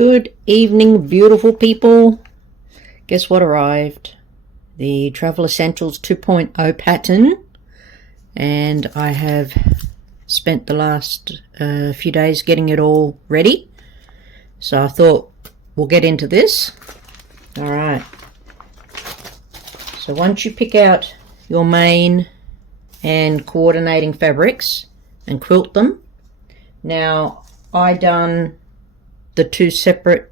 Good evening, beautiful people. Guess what arrived? The Travel Essentials 2.0 pattern, and I have spent the last few days getting it all ready. So I thought we'll get into this. Alright. So once you pick out your main and coordinating fabrics and quilt them. Now I done the two separate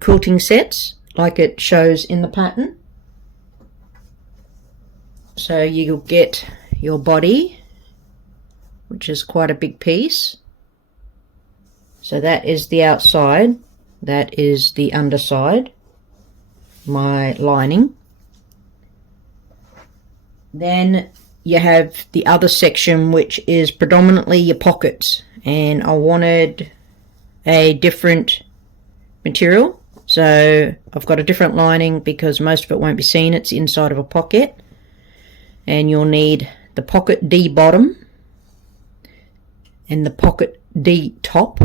quilting sets like it shows in the pattern. So you'll get your body, which is quite a big piece. So that is the outside, that is the underside, my lining. Then you have the other section, which is predominantly your pockets, and I wanted a different material, so I've got a different lining because most of it won't be seen. It's inside of a pocket, and you'll need the pocket D bottom and the pocket D top.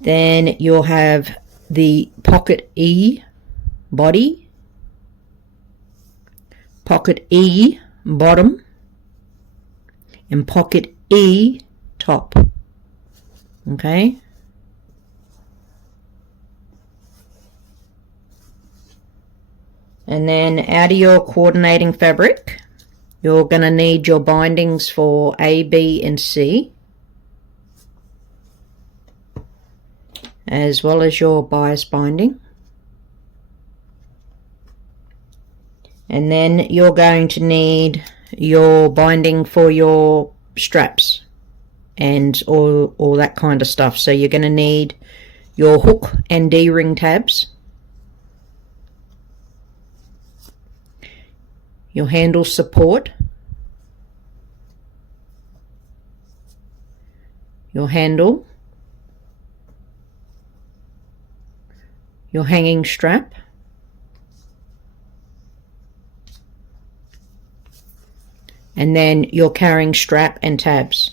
Then you'll have the pocket E body, pocket E bottom, and pocket E top. Okay. And then out of your coordinating fabric, you're going to need your bindings for A, B, and C, as well as your bias binding. And then you're going to need your binding for your straps and all that kind of stuff. So you're going to need your hook and D-ring tabs, your handle support, your handle, your hanging strap, and then your carrying strap and tabs.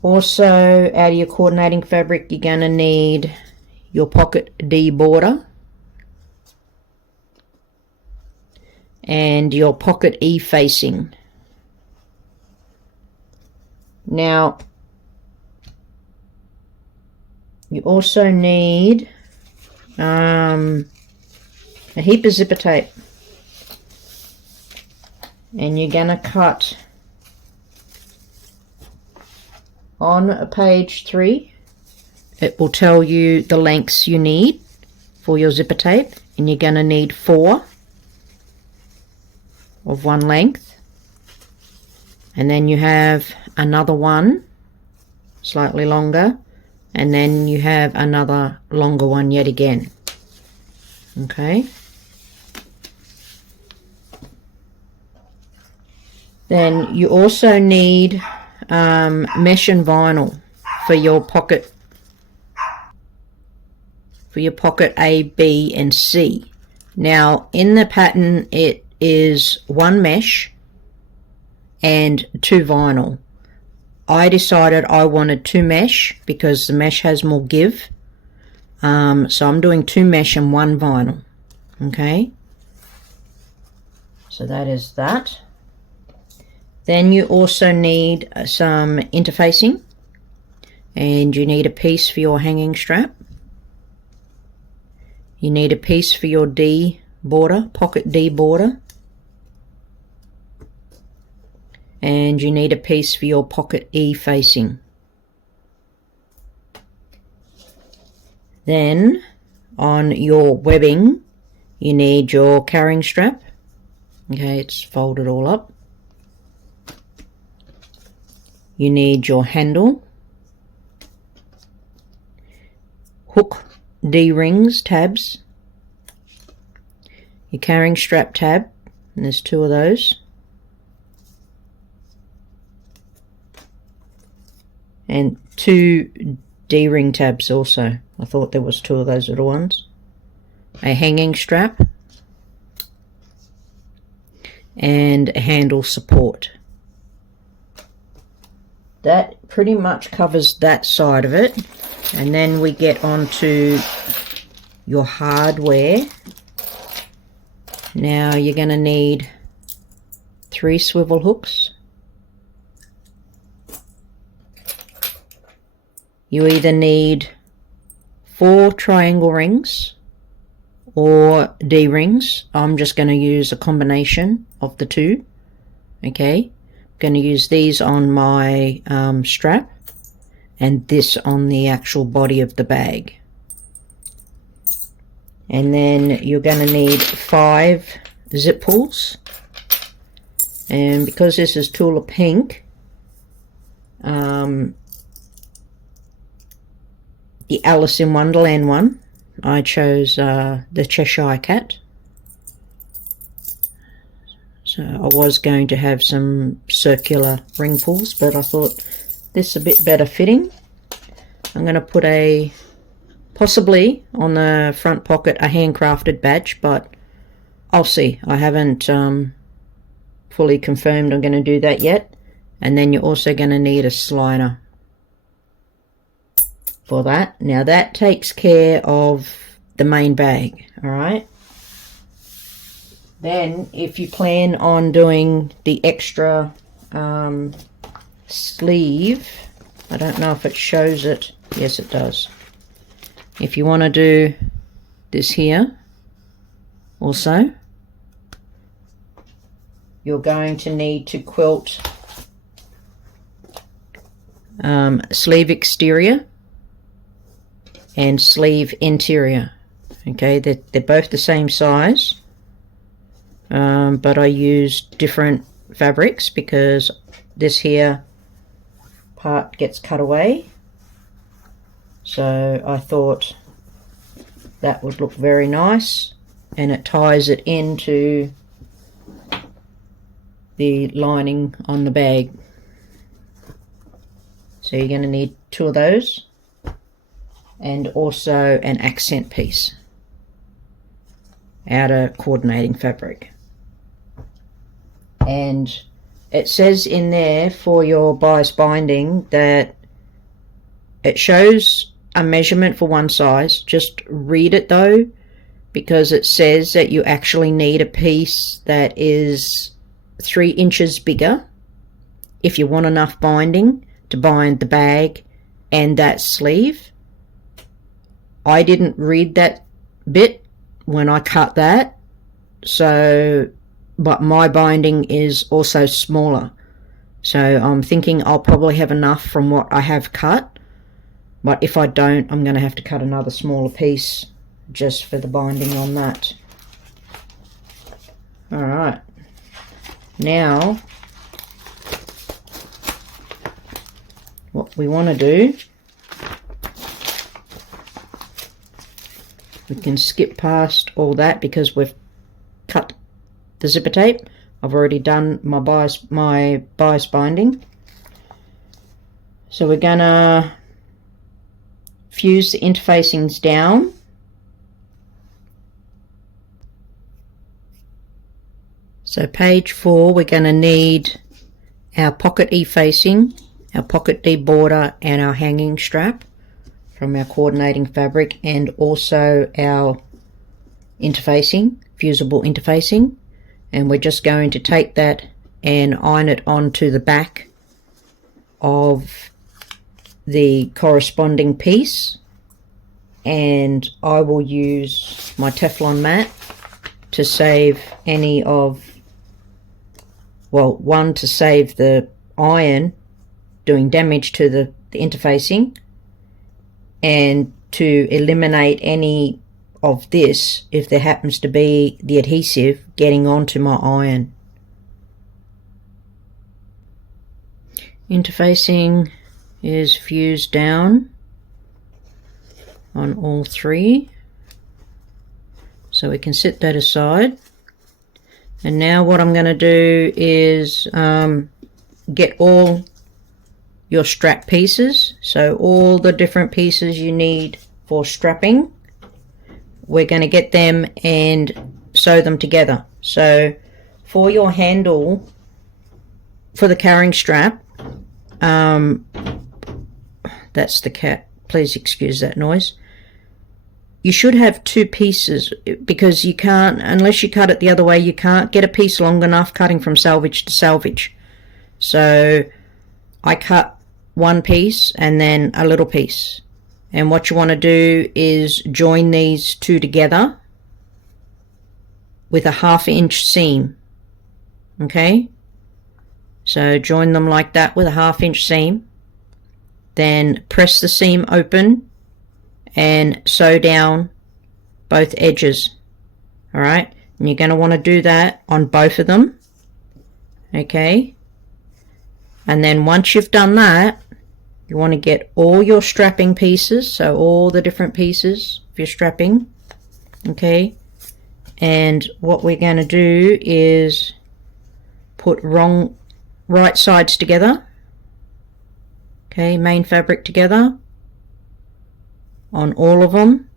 Also, out of your coordinating fabric, you're going to need your pocket D border and your pocket E facing. Now, you also need a heap of zipper tape, and you're going to cut on page 3. It will tell you the lengths you need for your zipper tape, and you're going to need 4 of one length, and then you have another one slightly longer, and then you have another longer one yet again. Okay. Then you also need mesh and vinyl for your pocket A, B, and C. Now in the pattern it is 1 mesh and 2 vinyl. I decided I wanted 2 mesh because the mesh has more give. So I'm doing 2 mesh and 1 vinyl. Okay. So that is that. Then you also need some interfacing, and you need a piece for your hanging strap. You need a piece for your D border, pocket D border, and you need a piece for your pocket E facing. Then on your webbing, you need your carrying strap. Okay, it's folded all up. You need your handle, hook D-rings tabs, your carrying strap tab, and there's 2 of those, and 2 D-ring tabs also. I thought there was 2 of those little ones. A hanging strap, and a handle support. That pretty much covers that side of it. And then we get on to your hardware. Now you're going to need 3 swivel hooks. You either need 4 triangle rings or D rings. I'm just going to use a combination of the two. Okay, I'm going to use these on my strap and this on the actual body of the bag. And then you're going to need 5 zip pulls. And because this is Tula Pink, the Alice in Wonderland one, I chose the Cheshire Cat. So I was going to have some circular ring pulls, but I thought this is a bit better fitting. I'm going to put possibly on the front pocket a handcrafted badge, but I'll see. I haven't fully confirmed I'm going to do that yet. And then you're also going to need a slider for that. Now that takes care of the main bag, alright? Then if you plan on doing the extra sleeve, I don't know if it shows it. Yes, it does. If you want to do this here also, you're going to need to quilt sleeve exterior and sleeve interior. Okay, they're both the same size, but I used different fabrics because this here part gets cut away. So I thought that would look very nice, and it ties it into the lining on the bag. So you're going to need 2 of those, and also an accent piece out of coordinating fabric. And it says in there for your bias binding that it shows a measurement for one size. Just read it though, because it says that you actually need a piece that is 3 inches bigger if you want enough binding to bind the bag and that sleeve. I didn't read that bit when I cut that, so but my binding is also smaller, so I'm thinking I'll probably have enough from what I have cut, but if I don't, I'm going to have to cut another smaller piece just for the binding on that. Alright, now what we want to do, we can skip past all that because we've cut the zipper tape. I've already done my bias binding. So we're gonna fuse the interfacings down. So page 4, we're going to need our pocket E-facing, our pocket D border, and our hanging strap from our coordinating fabric, and also our interfacing, fusible interfacing. And we're just going to take that and iron it onto the back of the corresponding piece. And I will use my Teflon mat to save any of, well, one, to save the iron doing damage to the interfacing, and to eliminate any of this if there happens to be the adhesive getting onto my iron. Interfacing is fused down on all 3, so we can set that aside. And now what I'm going to do is get all your strap pieces, so all the different pieces you need for strapping, we're going to get them and sew them together. So for your handle, for the carrying strap, that's the cat, please excuse that noise. You should have two pieces, because you can't, unless you cut it the other way, you can't get a piece long enough cutting from selvage to selvage. So I cut one piece and then a little piece. And what you want to do is join these two together with a 1/2 inch seam. Okay? So join them like that with a 1/2 inch seam. Then press the seam open and sew down both edges. Alright? And you're going to want to do that on both of them. Okay? And then once you've done that, you want to get all your strapping pieces, so all the different pieces of your strapping. Okay? And what we're going to do is put right sides together. Okay, main fabric together on all of them,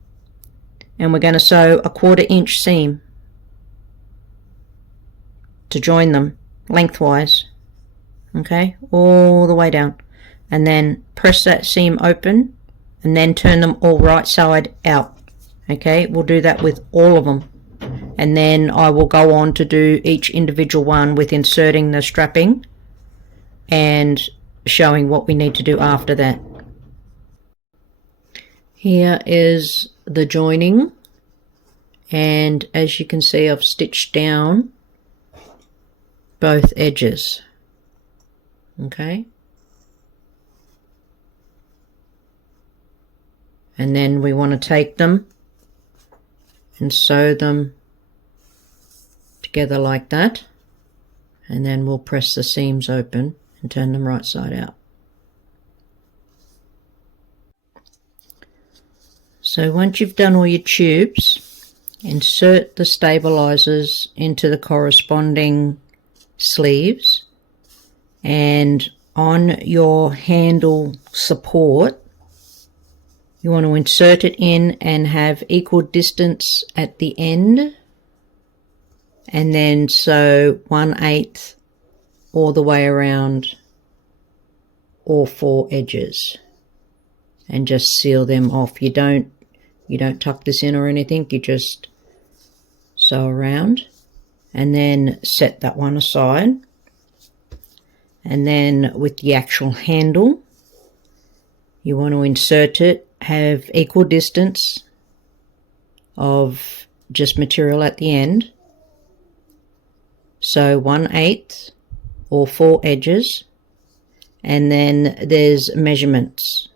and we're going to sew a 1/4 inch seam to join them lengthwise. Okay, all the way down, and then press that seam open and then turn them all right side out. Okay, we'll do that with all of them, and then I will go on to do each individual one with inserting the strapping and showing what we need to do after that. Here is the joining, and as you can see, I've stitched down both edges. Okay, and then we want to take them and sew them together like that, and then we'll press the seams open and turn them right side out. So once you've done all your tubes, insert the stabilizers into the corresponding sleeves, and on your handle support you want to insert it in and have equal distance at the end, and then sew 1/8 all the way around all 4 edges and just seal them off. You don't tuck this in or anything, you just sew around and then set that one aside. And then with the actual handle, you want to insert it, have equal distance of just material at the end, so 1/8 all 4 edges, and then there's measurements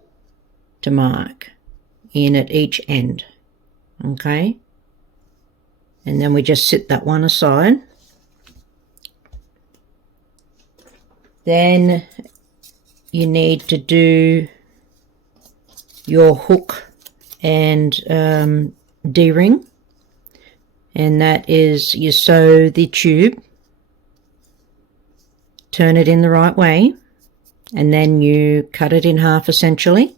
to mark in at each end. Okay, and then we just sit that one aside. Then you need to do your hook and D-ring, and that is, you sew the tube, turn it in the right way, and then you cut it in half essentially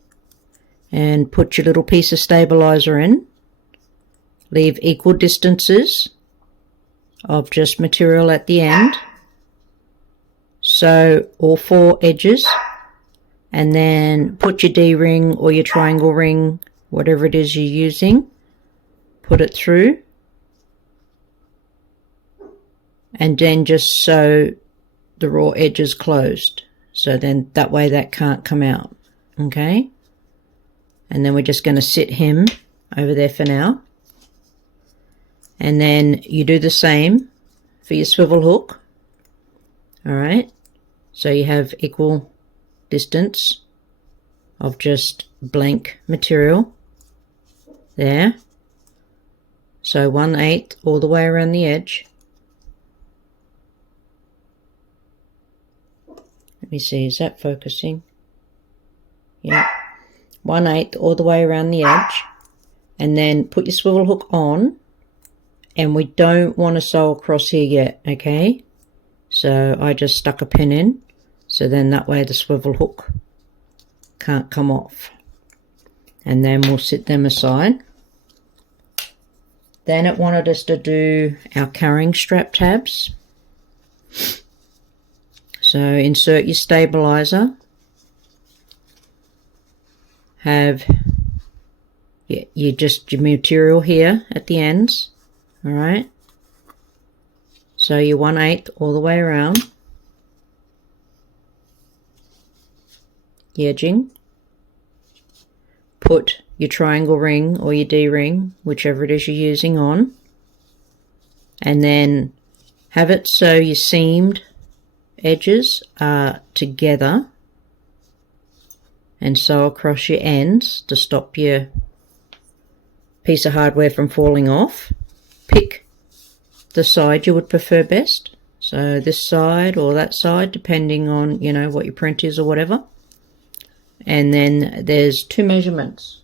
and put your little piece of stabilizer in. Leave equal distances of just material at the end, sew all 4 edges, and then put your D-ring or your triangle ring, whatever it is you're using, put it through, and then just sew the raw edges closed, so then that way that can't come out. Okay, and then we're just going to sit him over there for now, and then you do the same for your swivel hook. Alright, so you have equal distance of just blank material there, so 1/8 all the way around the edge. Let me see, is that focusing? Yeah, 1/8 all the way around the edge, and then put your swivel hook on, and we don't want to sew across here yet. Okay, so I just stuck a pin in, so then that way the swivel hook can't come off, and then we'll sit them aside. Then it wanted us to do our carrying strap tabs. So insert your stabilizer, have your material here at the ends, all right? So your 1/8 all the way around, the edging. Put your triangle ring or your D-ring, whichever it is you're using, on, and then have it so your seamed edges are together and sew across your ends to stop your piece of hardware from falling off. Pick the side you would prefer best, so this side or that side, depending on, you know, what your print is or whatever. And then there's 2 measurements,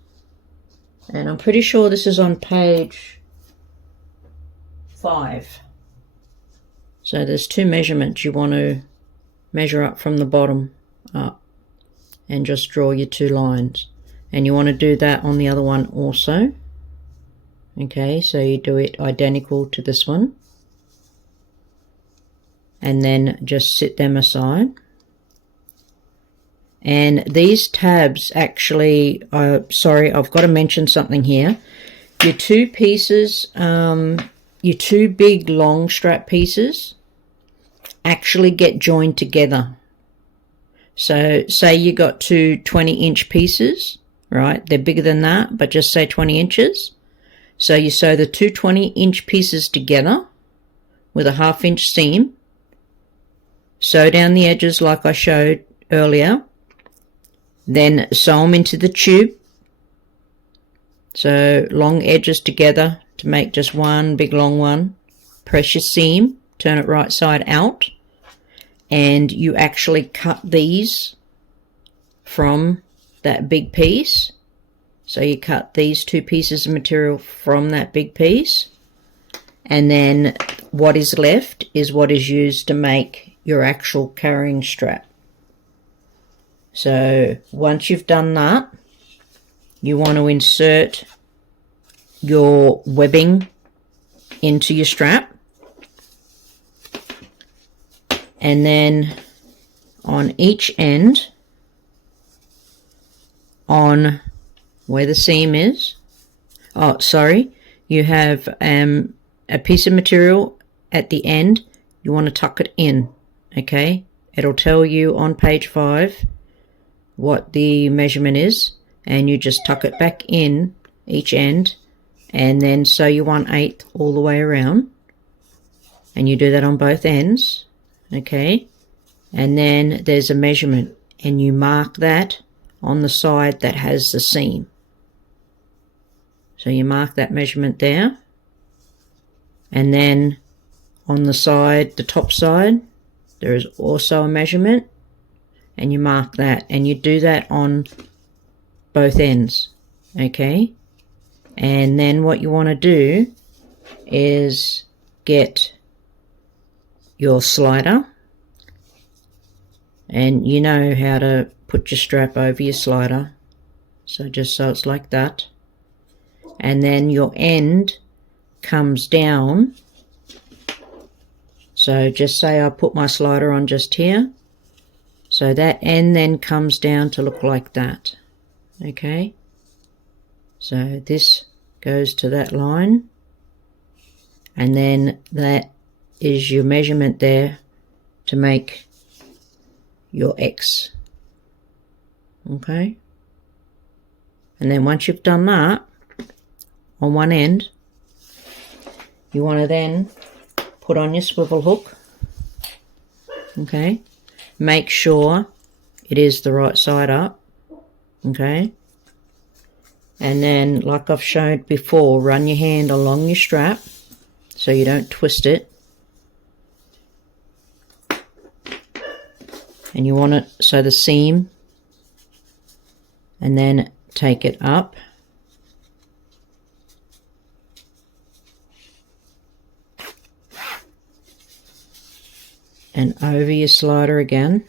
and I'm pretty sure this is on page 5. So there's 2 measurements. You want to measure up from the bottom up and just draw your 2 lines, and you want to do that on the other one also. Okay, so you do it identical to this one, and then just sit them aside. And these tabs actually, sorry, I've got to mention something here. Your 2 pieces, your 2 big long strap pieces actually get joined together. So say you got 2 20-inch pieces, right? They're bigger than that, but just say 20 inches. So you sew the 2 20-inch pieces together with a 1/2 inch seam. Sew down the edges like I showed earlier. Then sew them into the tube. So long edges together to make just one big long one. Press your seam, turn it right side out, and you actually cut these from that big piece. So you cut these 2 pieces of material from that big piece, and then what is left is what is used to make your actual carrying strap. So once you've done that, you want to insert your webbing into your strap, and then on each end, on where the seam is, you have a piece of material at the end. You want to tuck it in, okay? It'll tell you on page 5 what the measurement is, and you just tuck it back in each end, and then sew your 1/8 all the way around, and you do that on both ends, okay? And then there's a measurement, and you mark that on the side that has the seam. So you mark that measurement there, and then on the side, the top side, there is also a measurement, and you mark that, and you do that on both ends, okay? And then what you want to do is get your slider, and you know how to put your strap over your slider, so just so it's like that, and then your end comes down. So just say I put my slider on just here, so that end then comes down to look like that, okay? So this goes to that line, and then that is your measurement there to make your X, okay? And then once you've done that on one end, you want to then put on your swivel hook, okay? Make sure it is the right side up, okay? And then, like I've showed before, run your hand along your strap so you don't twist it. And you want it so the seam, and then take it up. And over your slider again.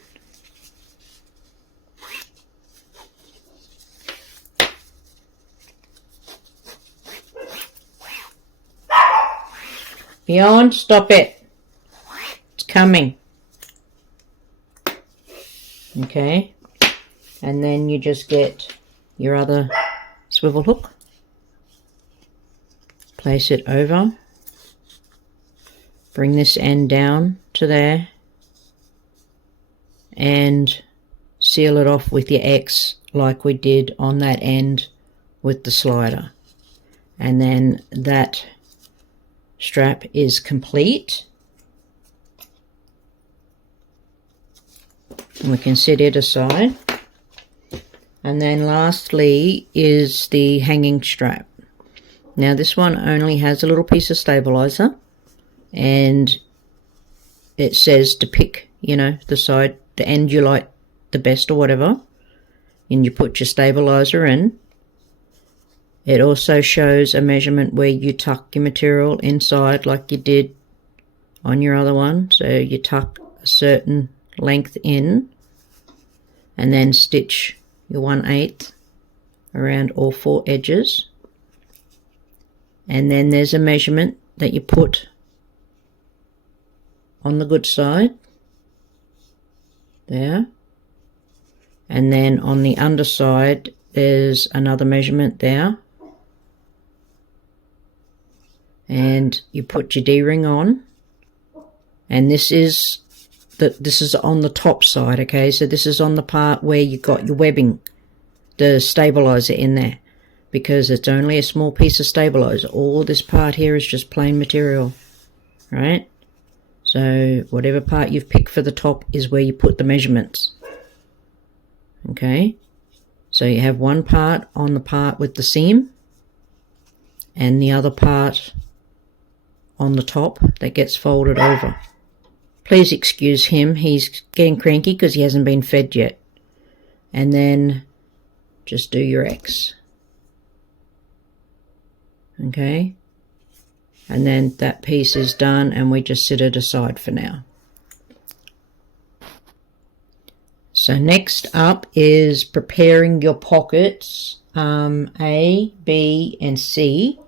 Beyond, stop it. It's coming. Okay, and then you just get your other swivel hook, place it over, bring this end down to there, and seal it off with your X like we did on that end with the slider. And then that strap is complete. And we can set it aside. And then lastly is the hanging strap. Now this one only has a little piece of stabilizer, and it says to pick, you know, the side, the end you like the best or whatever, and you put your stabilizer in. It also shows a measurement where you tuck your material inside like you did on your other one. So you tuck a certain length in and then stitch your 1/8 around all 4 edges. And then there's a measurement that you put on the good side there, and then on the underside there's another measurement there, and you put your D-ring on, and this is on the top side. Okay, so this is on the part where you got your webbing, the stabilizer in there, because it's only a small piece of stabilizer. All this part here is just plain material, right? So whatever part you've picked for the top is where you put the measurements. Okay, so you have one part on the part with the seam and the other part on the top that gets folded over. Please excuse him, he's getting cranky because he hasn't been fed yet. And then just do your X. Okay, and then that piece is done, and we just set it aside for now. So next up is preparing your pockets, A, B, and C.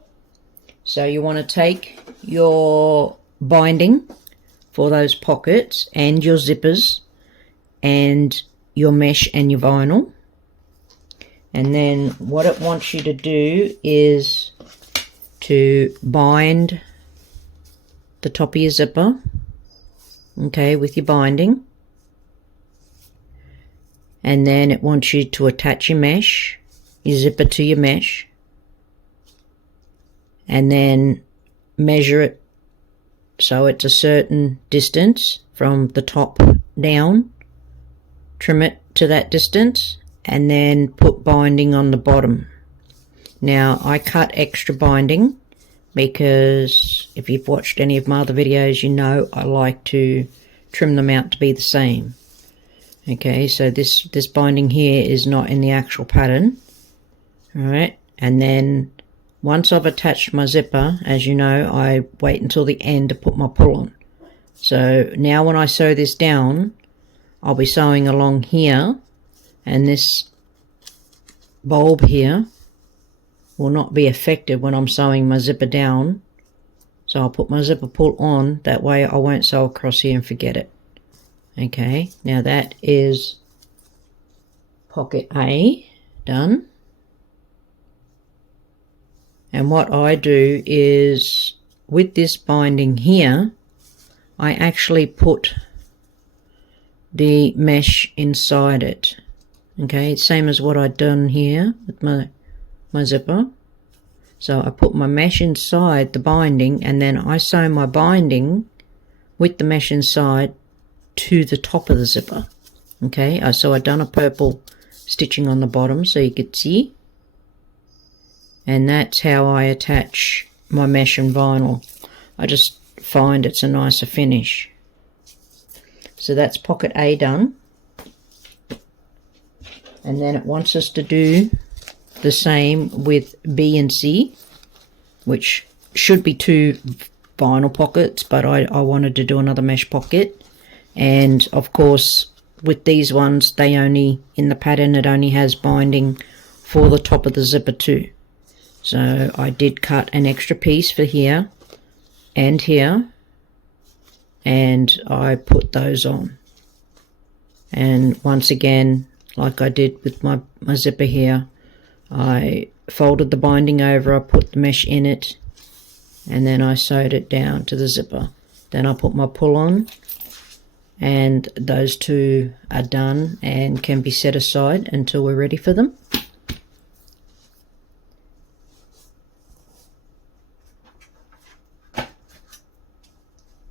So you want to take your binding for those pockets and your zippers and your mesh and your vinyl. And then what it wants you to do is to bind the top of your zipper, okay, with your binding. And then it wants you to attach your mesh, your zipper to your mesh, and then measure it so it's a certain distance from the top down, trim it to that distance, and then put binding on the bottom. Now I cut extra binding because if you've watched any of my other videos, you know I like to trim them out to be the same. Okay, so this binding here is not in the actual pattern. Alright, and then once I've attached my zipper, as you know, I wait until the end to put my pull on. So now when I sew this down, I'll be sewing along here, and this bulb here will not be affected when I'm sewing my zipper down. So I'll put my zipper pull on, that way I won't sew across here and forget it. Okay, now that is pocket A done. And what I do is, with this binding here, I actually put the mesh inside it. Okay, same as what I'd done here with my zipper. So I put my mesh inside the binding, and then I sew my binding with the mesh inside to the top of the zipper. Okay, so I've done a purple stitching on the bottom so you could see, and that's how I attach my mesh and vinyl. I just find it's a nicer finish. So that's pocket A done, and then it wants us to do the same with B and C, which should be 2 vinyl pockets, but I wanted to do another mesh pocket. And of course with these ones, they only, in the pattern, it only has binding for the top of the zipper too. So I did cut an extra piece for here and here, and I put those on. And once again, like I did with my zipper here, I folded the binding over, I put the mesh in it, and then I sewed it down to the zipper. Then I put my pull on, and those two are done and can be set aside until we're ready for them.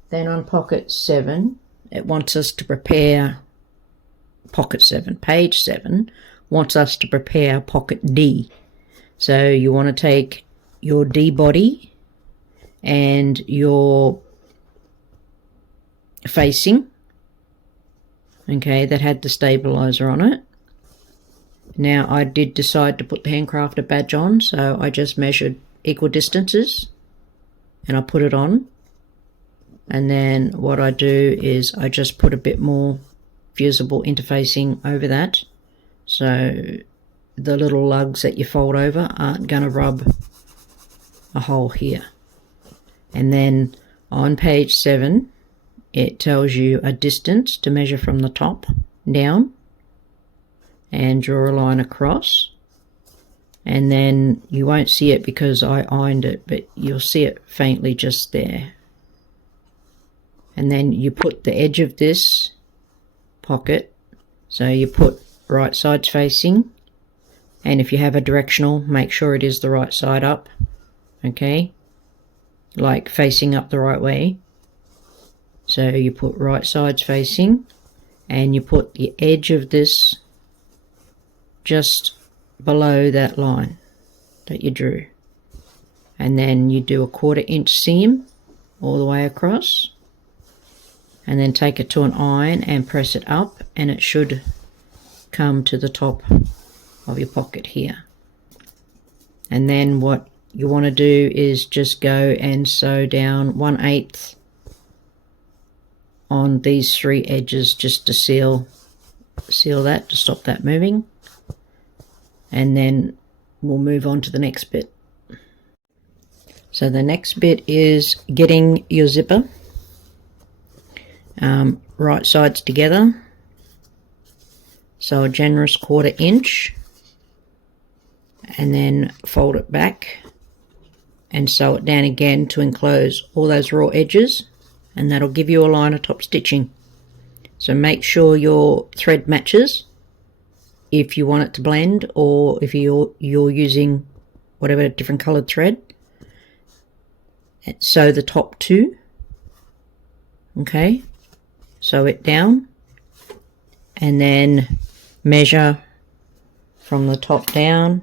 Then on pocket 7, it wants us to prepare pocket 7, page 7 wants us to prepare pocket D. So you want to take your D body and your facing, okay, that had the stabilizer on it. Now I did decide to put the handcrafted badge on, so I just measured equal distances and I put it on. And then what I do is I just put a bit more fusible interfacing over that, so the little lugs that you fold over aren't going to rub a hole here. And then on page 7 it tells you a distance to measure from the top down and draw a line across, and then you won't see it because I ironed it, but you'll see it faintly just there. And then you put the edge of this pocket, so you put right sides facing, and if you have a directional, make sure it is the right side up, okay, like facing up the right way. So you put right sides facing, and you put the edge of this just below that line that you drew, and then you do a 1/4 inch seam all the way across, and then take it to an iron and press it up, and it should come to the top of your pocket here. And then what you want to do is just go and sew down 1/8 on these 3 edges just to seal that, to stop that moving, and then we'll move on to the next bit. So the next bit is getting your zipper right sides together, so a generous 1/4 inch, and then fold it back and sew it down again to enclose all those raw edges, and that'll give you a line of top stitching. So make sure your thread matches if you want it to blend, or if you're using whatever different coloured thread. Sew the top 2, okay, sew it down, and then measure from the top down,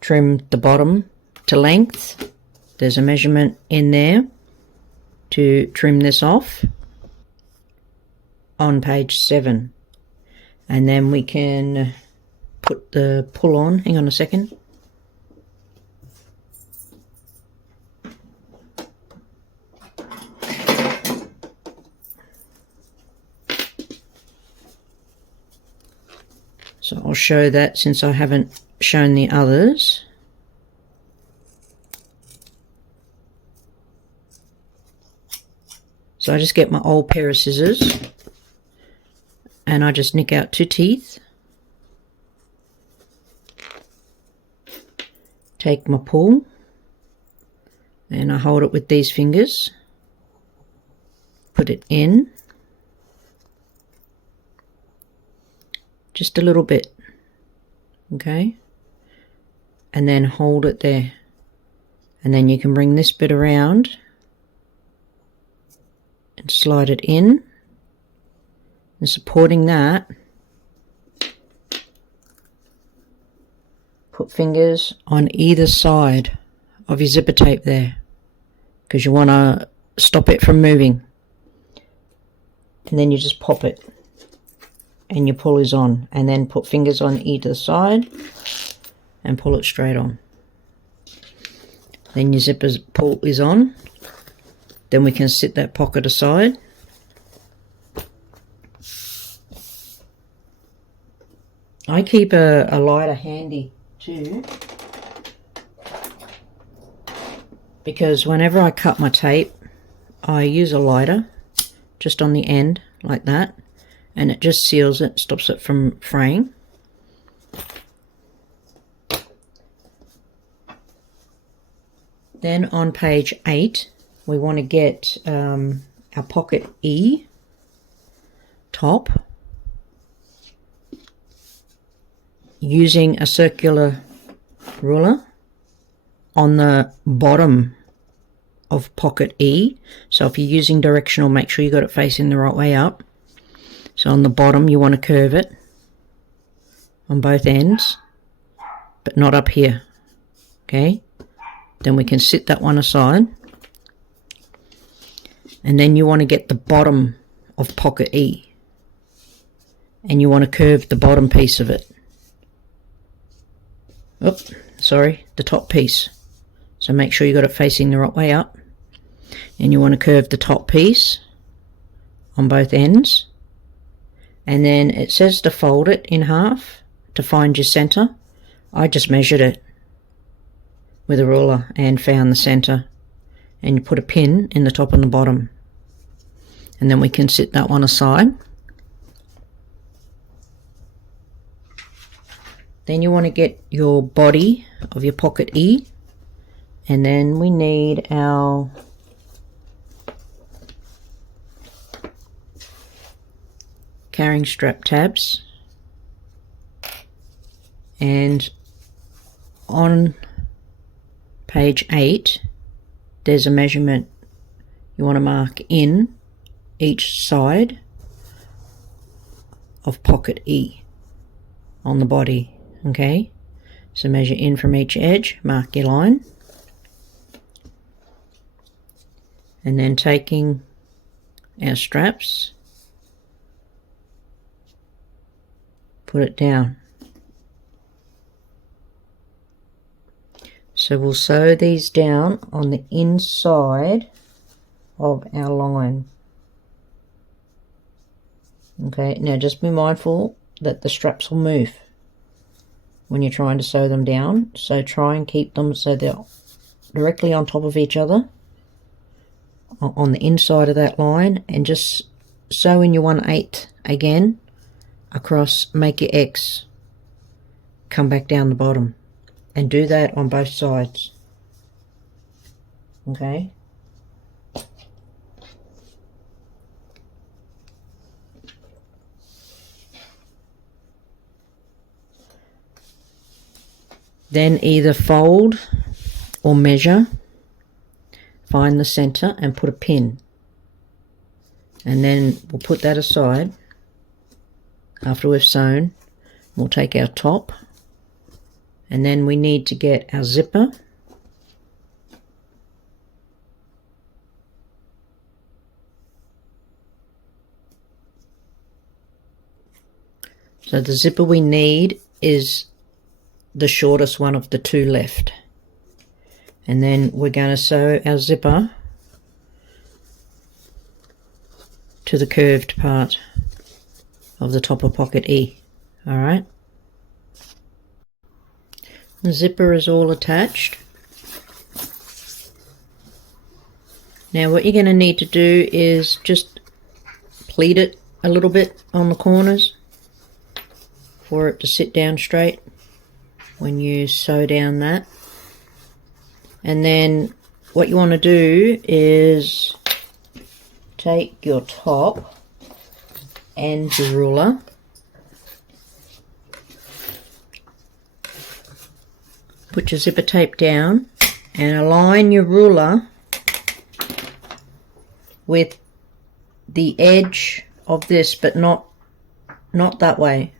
trim the bottom to length. There's a measurement in there to trim this off on page 7, and then we can put the pull on. Hang on a second. So I'll show that since I haven't shown the others. So I just get my old pair of scissors and I just nick out 2 teeth. Take my pull and I hold it with these fingers. Put it in. Just a little bit, okay, and then hold it there, and then you can bring this bit around and slide it in, and supporting that, put fingers on either side of your zipper tape there, because you want to stop it from moving, and then you just pop it and your pull is on, and then put fingers on either side and pull it straight on. Then your zipper's pull is on. Then we can sit that pocket aside. I keep a lighter handy too, because whenever I cut my tape I use a lighter just on the end like that, and it just seals it, stops it from fraying. Then on page 8 we want to get our pocket E top using a circular ruler on the bottom of pocket E. So if you're using directional, make sure you got it facing the right way up. So on the bottom you want to curve it on both ends, but not up here. Okay, then we can sit that one aside, and then you want to get the bottom of pocket E, and you want to curve the bottom piece of it. The top piece. So make sure you got it facing the right way up, and you want to curve the top piece on both ends, and then it says to fold it in half to find your center. I just measured it with a ruler and found the center, and you put a pin in the top and the bottom, and then we can sit that one aside. Then you want to get your body of your pocket E, and then we need our carrying strap tabs, and on page 8 there's a measurement you want to mark in each side of pocket E on the body. Okay, so measure in from each edge, mark your line, and then taking our straps, put it down. So we'll sew these down on the inside of our line. Okay, now just be mindful that the straps will move when you're trying to sew them down, so try and keep them so they're directly on top of each other on the inside of that line, and just sew in your 1/8 again across, make your X, come back down the bottom, and do that on both sides. Okay, then either fold or measure, find the center and put a pin, and then we'll put that aside. After we've sewn, we'll take our top, and then we need to get our zipper, so the zipper we need is the shortest one of the two left, and then we're going to sew our zipper to the curved part of the top of pocket E. Alright, the zipper is all attached. Now what you're going to need to do is just pleat it a little bit on the corners for it to sit down straight when you sew down that. And then what you want to do is take your top and your ruler, put your zipper tape down, and align your ruler with the edge of this, but not that way.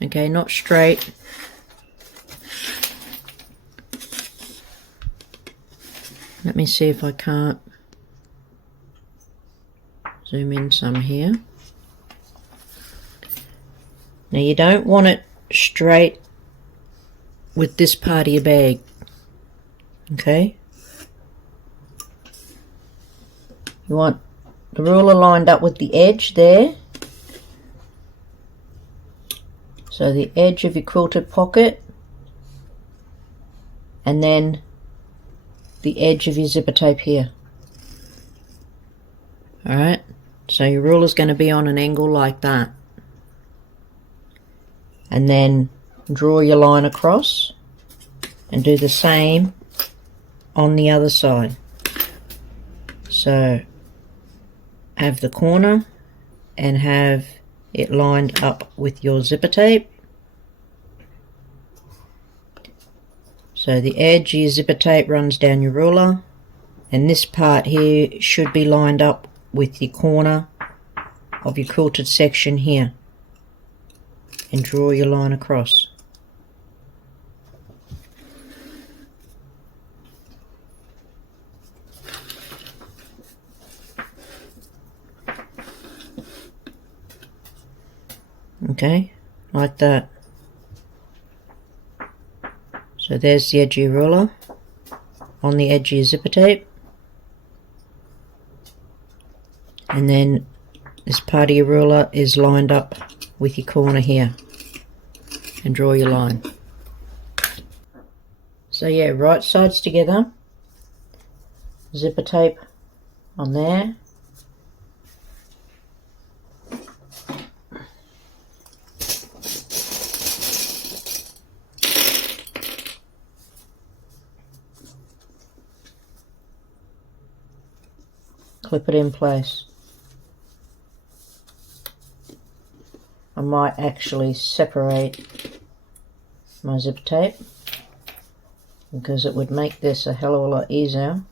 Okay, not straight. Let me see if I can't zoom in some here. Now you don't want it straight with this part of your bag. Okay? You want the ruler lined up with the edge there. So the edge of your quilted pocket, and then the edge of your zipper tape here. Alright, So your ruler's going to be on an angle like that. And then draw your line across and do the same on the other side. So have the corner and have it lined up with your zipper tape. So the edge of your zipper tape runs down your ruler, and this part here should be lined up with the corner of your quilted section here, and draw your line across. Okay, like that. So there's the edge of your ruler on the edge of your zipper tape, and then this part of your ruler is lined up with your corner here, and draw your line. So yeah, right sides together, zipper tape on there, clip it in place. I might actually separate my zip tape because it would make this a hell of a lot easier.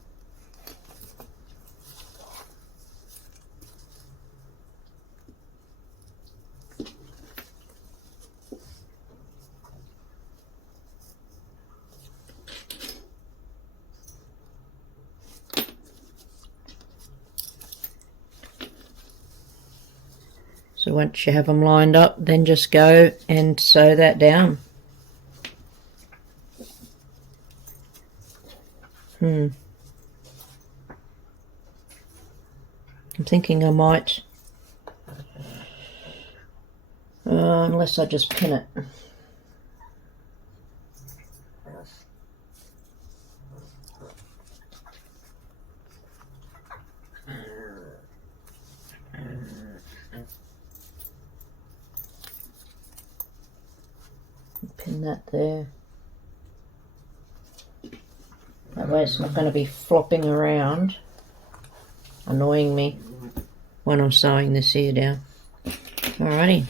So once you have them lined up, then just go and sew that down. I'm thinking I might, unless I just pin it. Pin that there. That way it's not going to be flopping around, annoying me when I'm sewing this here down. Alrighty.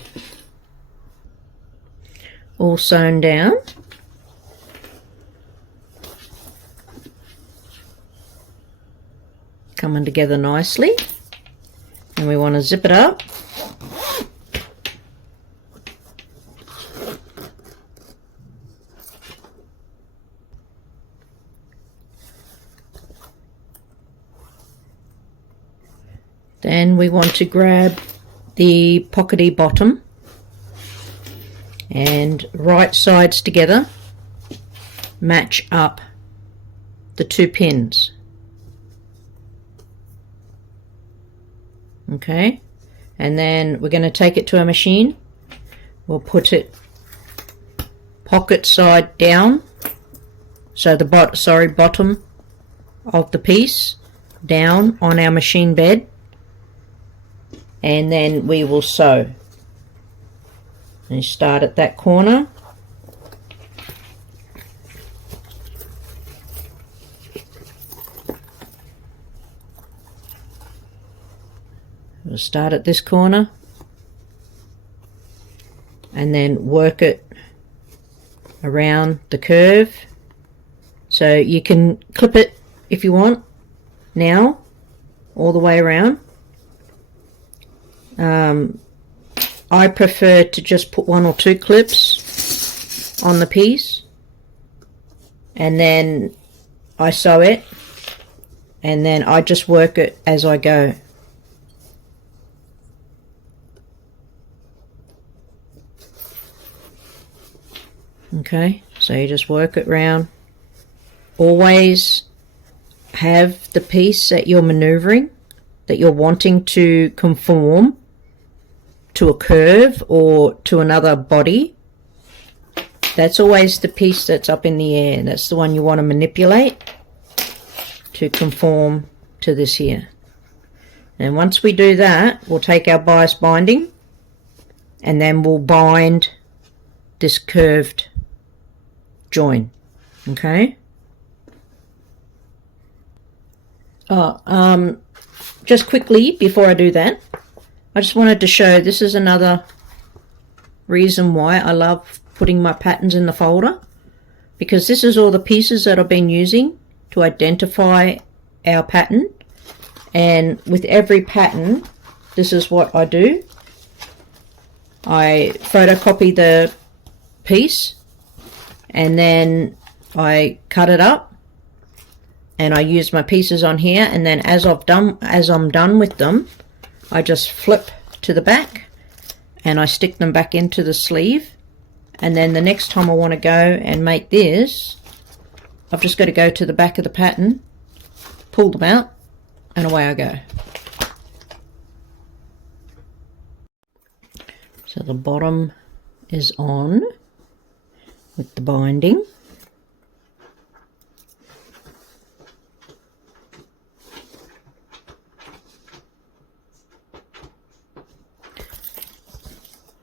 All sewn down. Coming together nicely. And we want to zip it up. Then we want to grab the pockety bottom and right sides together, match up the two pins. Okay, and then we're going to take it to a machine. We'll put it pocket side down, so the bottom of the piece down on our machine bed, and then we will sew. And you start at that corner, we'll start at this corner and then work it around the curve. So you can clip it if you want now all the way around. I prefer to just put one or two clips on the piece and then I sew it, and then I just work it as I go. Okay, so you just work it round. Always have the piece that you're maneuvering, that you're wanting to conform to a curve or to another body. That's always the piece that's up in the air. That's the one you want to manipulate to conform to this here. And once we do that, we'll take our bias binding and then we'll bind this curved join. Okay. Just quickly before I do that, I just wanted to show, this is another reason why I love putting my patterns in the folder, because this is all the pieces that I've been using to identify our pattern. And with every pattern, this is what I do. I photocopy the piece and then I cut it up and I use my pieces on here, and then as I'm done with them, I just flip to the back and I stick them back into the sleeve. And then the next time I want to go and make this, I've just got to go to the back of the pattern, pull them out, and away I go. So the bottom is on with the binding.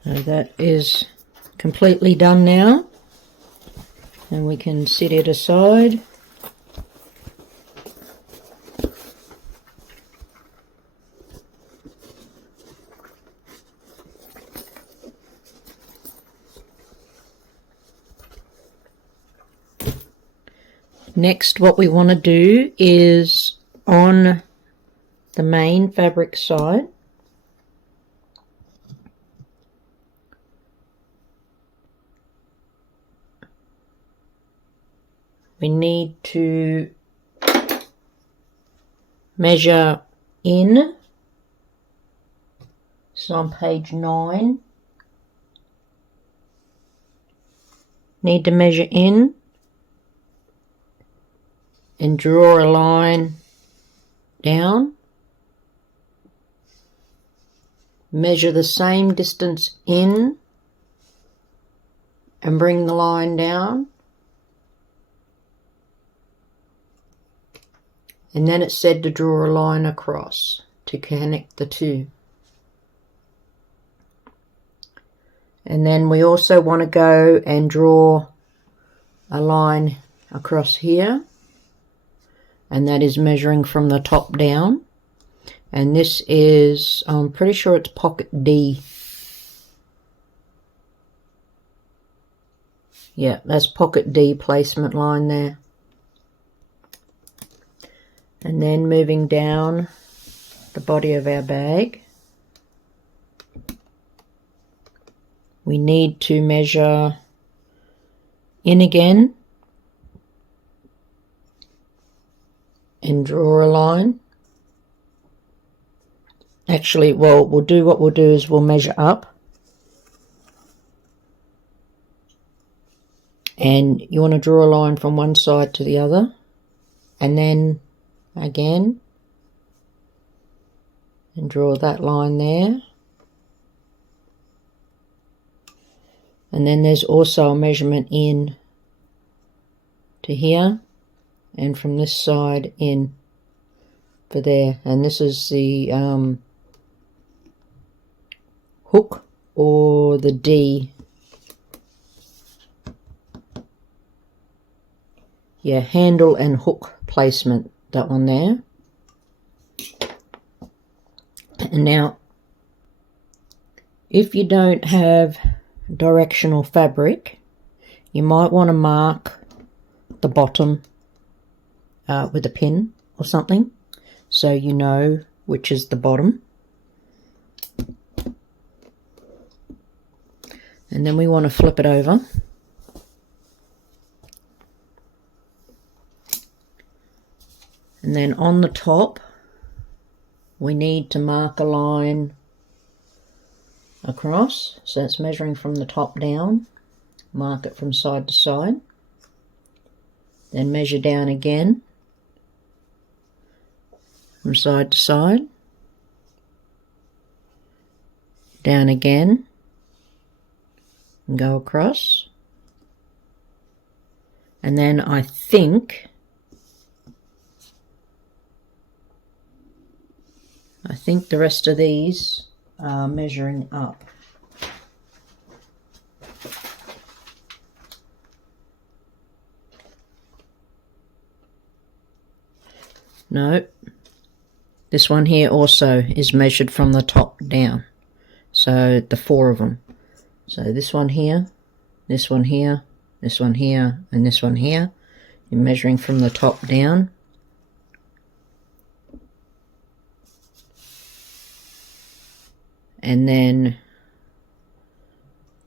So that is completely done now, and we can set it aside. Next, what we want to do is on the main fabric side, we need to measure in. So on page 9, need to measure in and draw a line down. Measure the same distance in and bring the line down. And then it said to draw a line across to connect the two. And then we also want to go and draw a line across here, and that is measuring from the top down. And this is, I'm pretty sure it's pocket D. Yeah, that's pocket D placement line there. And then moving down the body of our bag, we need to measure in again and draw a line. Actually, well, what we'll do is we'll measure up, and you want to draw a line from one side to the other, and then again and draw that line there. And then there's also a measurement in to here, and from this side in for there. And this is the hook or the D. Yeah, handle and hook placement, that one there. And now, if you don't have directional fabric, you might want to mark the bottom with a pin or something, so you know which is the bottom. And then we want to flip it over. And then on the top, we need to mark a line across. So it's measuring from the top down. Mark it from side to side. Then measure down again from side to side. Down again. And go across. And then I think I think the rest of these are measuring up. No, this one here also is measured from the top down. So the 4 of them. So this one here, this one here, this one here, and this one here. You're measuring from the top down. And then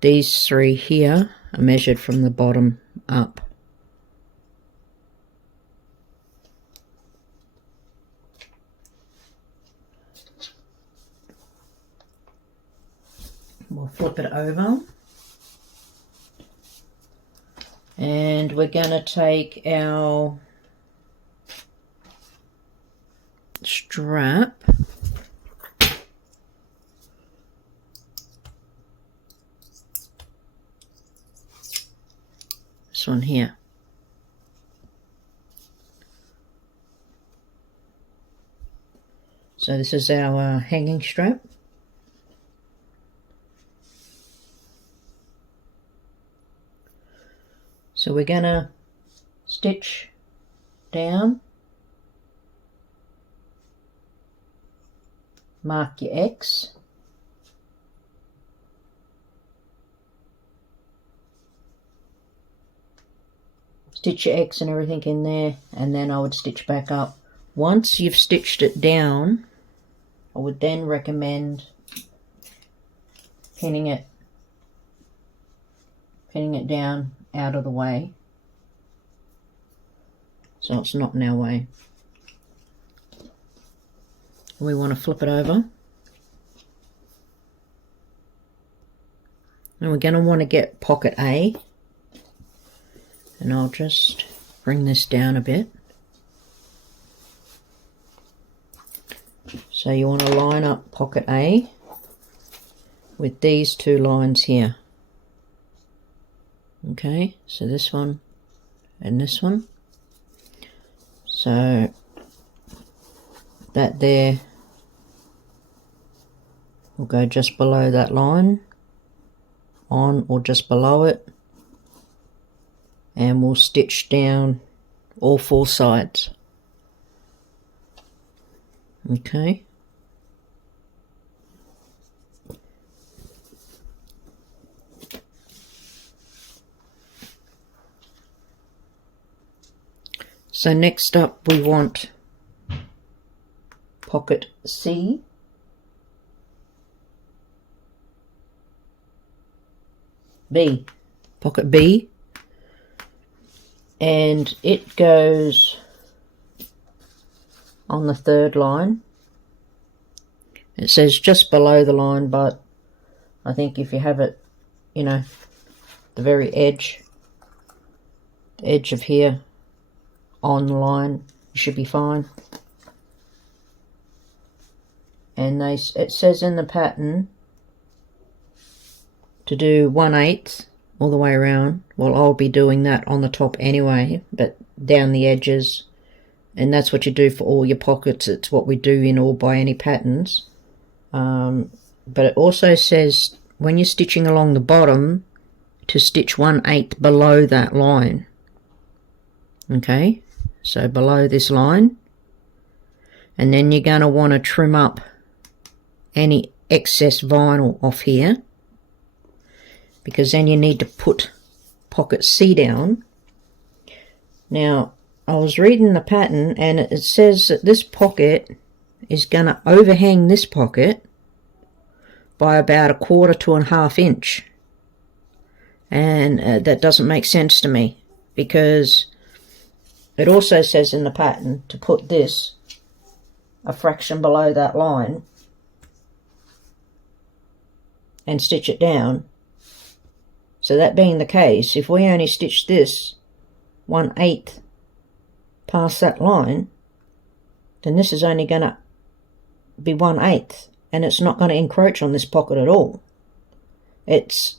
these 3 here are measured from the bottom up. We'll flip it over. And we're going to take our strap. This one here. So this is our hanging strap. So we're going to stitch down, mark your X, stitch your X and everything in there, and then I would stitch back up. Once you've stitched it down, I would then recommend pinning it down out of the way, so it's not in our way. We want to flip it over, and we're going to want to get pocket A, and I'll just bring this down a bit. So you want to line up pocket A with these 2 lines here. Okay, so this one and this one. So that there will go just below that line, on or just below it, and we'll stitch down all 4 sides. Okay. So next up we want pocket C. B. Pocket B. And it goes on the 3rd line. It says just below the line, but I think if you have it, you know, the very edge of here on the line, you should be fine. And it says in the pattern to do 1/8 all the way around. Well, I'll be doing that on the top anyway, but down the edges, and that's what you do for all your pockets. It's what we do in all by any patterns. But it also says when you're stitching along the bottom to stitch 1/8 below that line. Okay, so below this line, and then you're going to want to trim up any excess vinyl off here, because then you need to put pocket C down. Now, I was reading the pattern and it says that this pocket is going to overhang this pocket by about 1/4 to 1/2 inch. And that doesn't make sense to me, because it also says in the pattern to put this a fraction below that line and stitch it down. So that being the case, if we only stitch this 1/8 past that line, then this is only going to be 1/8, and it's not going to encroach on this pocket at all. It's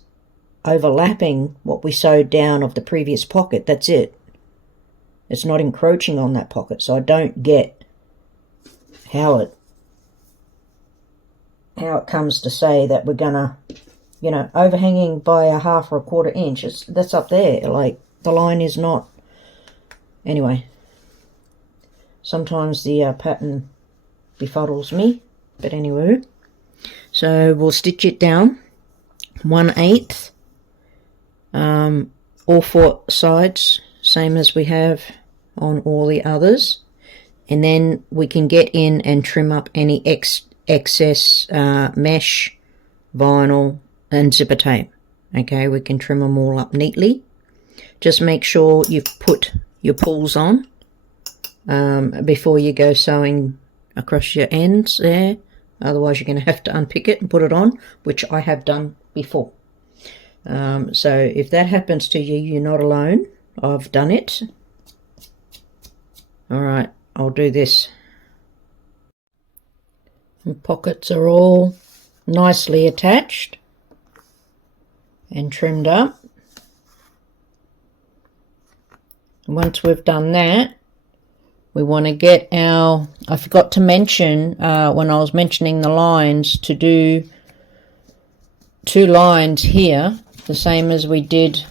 overlapping what we sewed down of the previous pocket, that's it. It's not encroaching on that pocket, so I don't get how it how it comes to say that we're gonna, you know, overhanging by a half or a quarter inch. That's up there. Like, the line is not. Anyway, sometimes the pattern befuddles me. But anyway, so we'll stitch it down 1/8, all 4 sides, same as we have on all the others, and then we can get in and trim up any excess mesh, vinyl and zipper tape. Okay, we can trim them all up neatly. Just make sure you put your pulls on before you go sewing across your ends there, otherwise you're going to have to unpick it and put it on, which I have done before. So if that happens to you, you're not alone. I've done it. Alright, I'll do this. The pockets are all nicely attached and trimmed up. Once we've done that, we want to get our, I forgot to mention when I was mentioning the lines, to do 2 lines here, the same as we did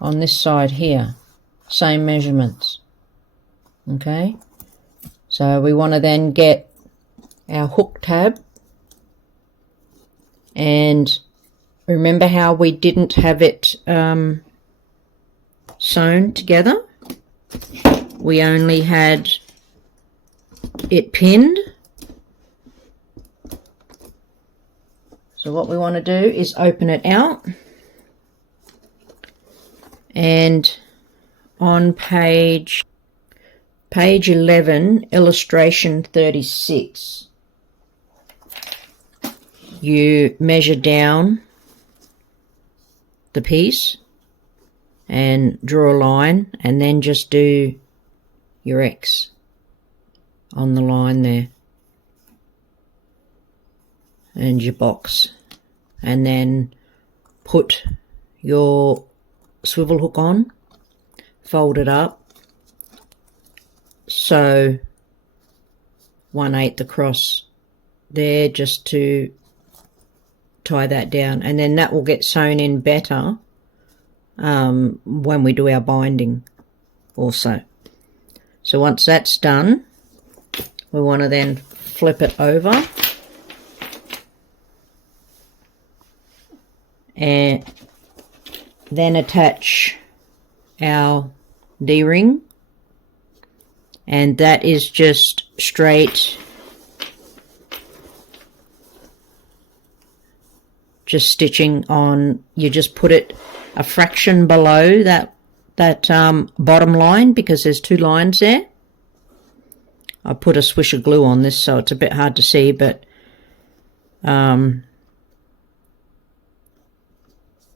on this side here, same measurements. Okay, so we want to then get our hook tab, and remember how we didn't have it sewn together? We only had it pinned. So what we want to do is open it out, and on page 11, illustration 36, you measure down the piece and draw a line, and then just do your X on the line there and your box, and then put your swivel hook on, fold it up, sew 1/8 across there just to tie that down, and then that will get sewn in better when we do our binding also. So once that's done, we want to then flip it over and then attach our D-ring, and that is just straight, just stitching on. You just put it a fraction below that bottom line, because there's 2 lines there. I put a swish of glue on this, so it's a bit hard to see, but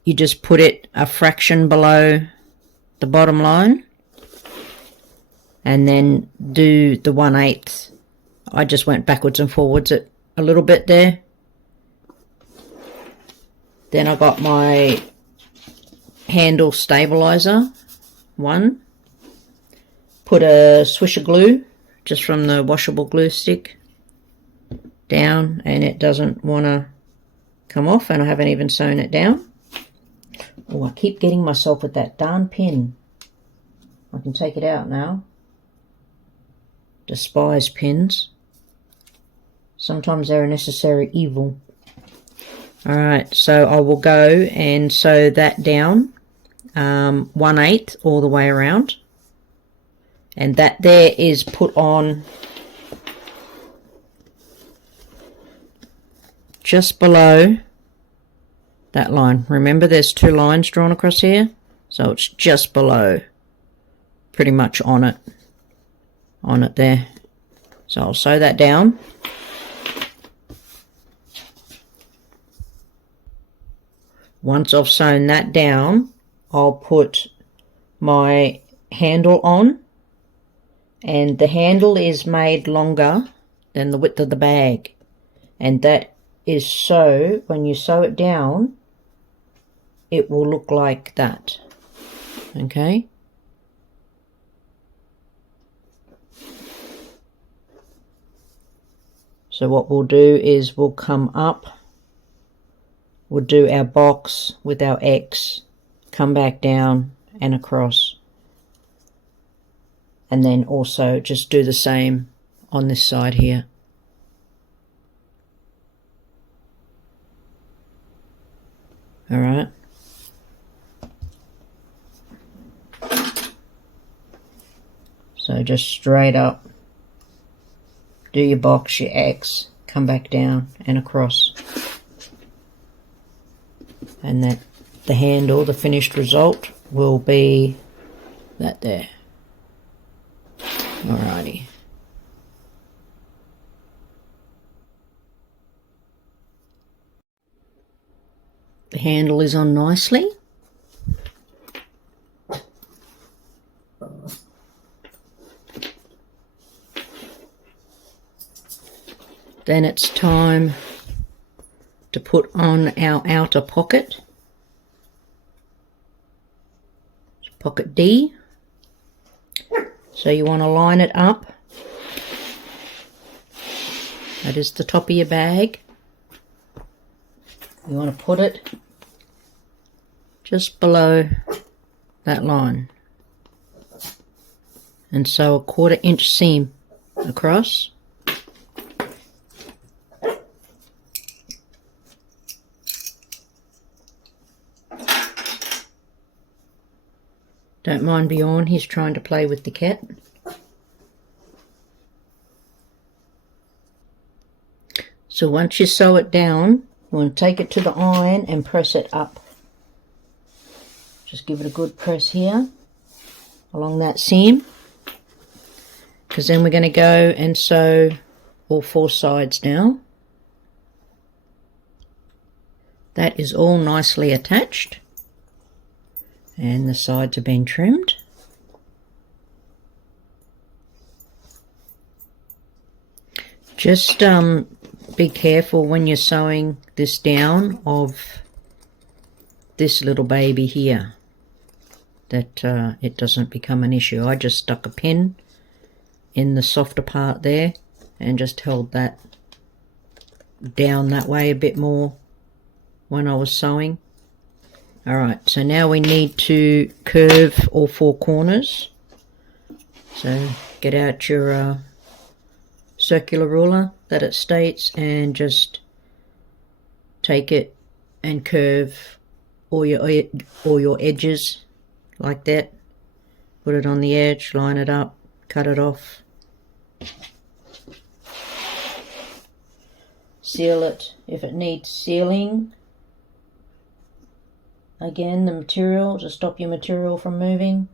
you just put it a fraction below the bottom line, and then do the 1/8. I just went backwards and forwards it a little bit there. Then I got my handle stabilizer one, put a swish of glue just from the washable glue stick down, and it doesn't want to come off, and I haven't even sewn it down. Oh, I keep getting myself with that darn pin. I can take it out now. Despise pins. Sometimes they're a necessary evil. Alright, so I will go and sew that down 1/8 all the way around, and that there is put on just below that line. Remember, there's 2 lines drawn across here, so it's just below, pretty much on it there. So I'll sew that down. Once I've sewn that down, I'll put my handle on, and the handle is made longer than the width of the bag, and that is so when you sew it down it will look like that. Okay, So what we'll do is we'll come up, we'll do our box with our X, come back down and across, and then also just do the same on this side here. All right. So just straight up, do your box, your X, come back down and across. And that the handle, the finished result, will be that there. Alrighty. The handle is on nicely. Then it's time to put on our outer pocket. Pocket D. So you want to line it up. That is the top of your bag. You want to put it just below that line. And sew a 1/4 inch seam across. Don't mind Bjorn, he's trying to play with the cat. So once you sew it down, you want to take it to the iron and press it up. Just give it a good press here along that seam, because then we're going to go and sew all 4 sides now. That is all nicely attached. And the sides have been trimmed. Just be careful when you're sewing this down of this little baby here, that it doesn't become an issue. I just stuck a pin in the softer part there and just held that down that way a bit more when I was sewing. Alright, so now we need to curve all 4 corners. So get out your circular ruler that it states and just take it and curve all your edges like that. Put it on the edge, line it up, cut it off. Seal it if it needs sealing. Again, the material, to stop your material from moving.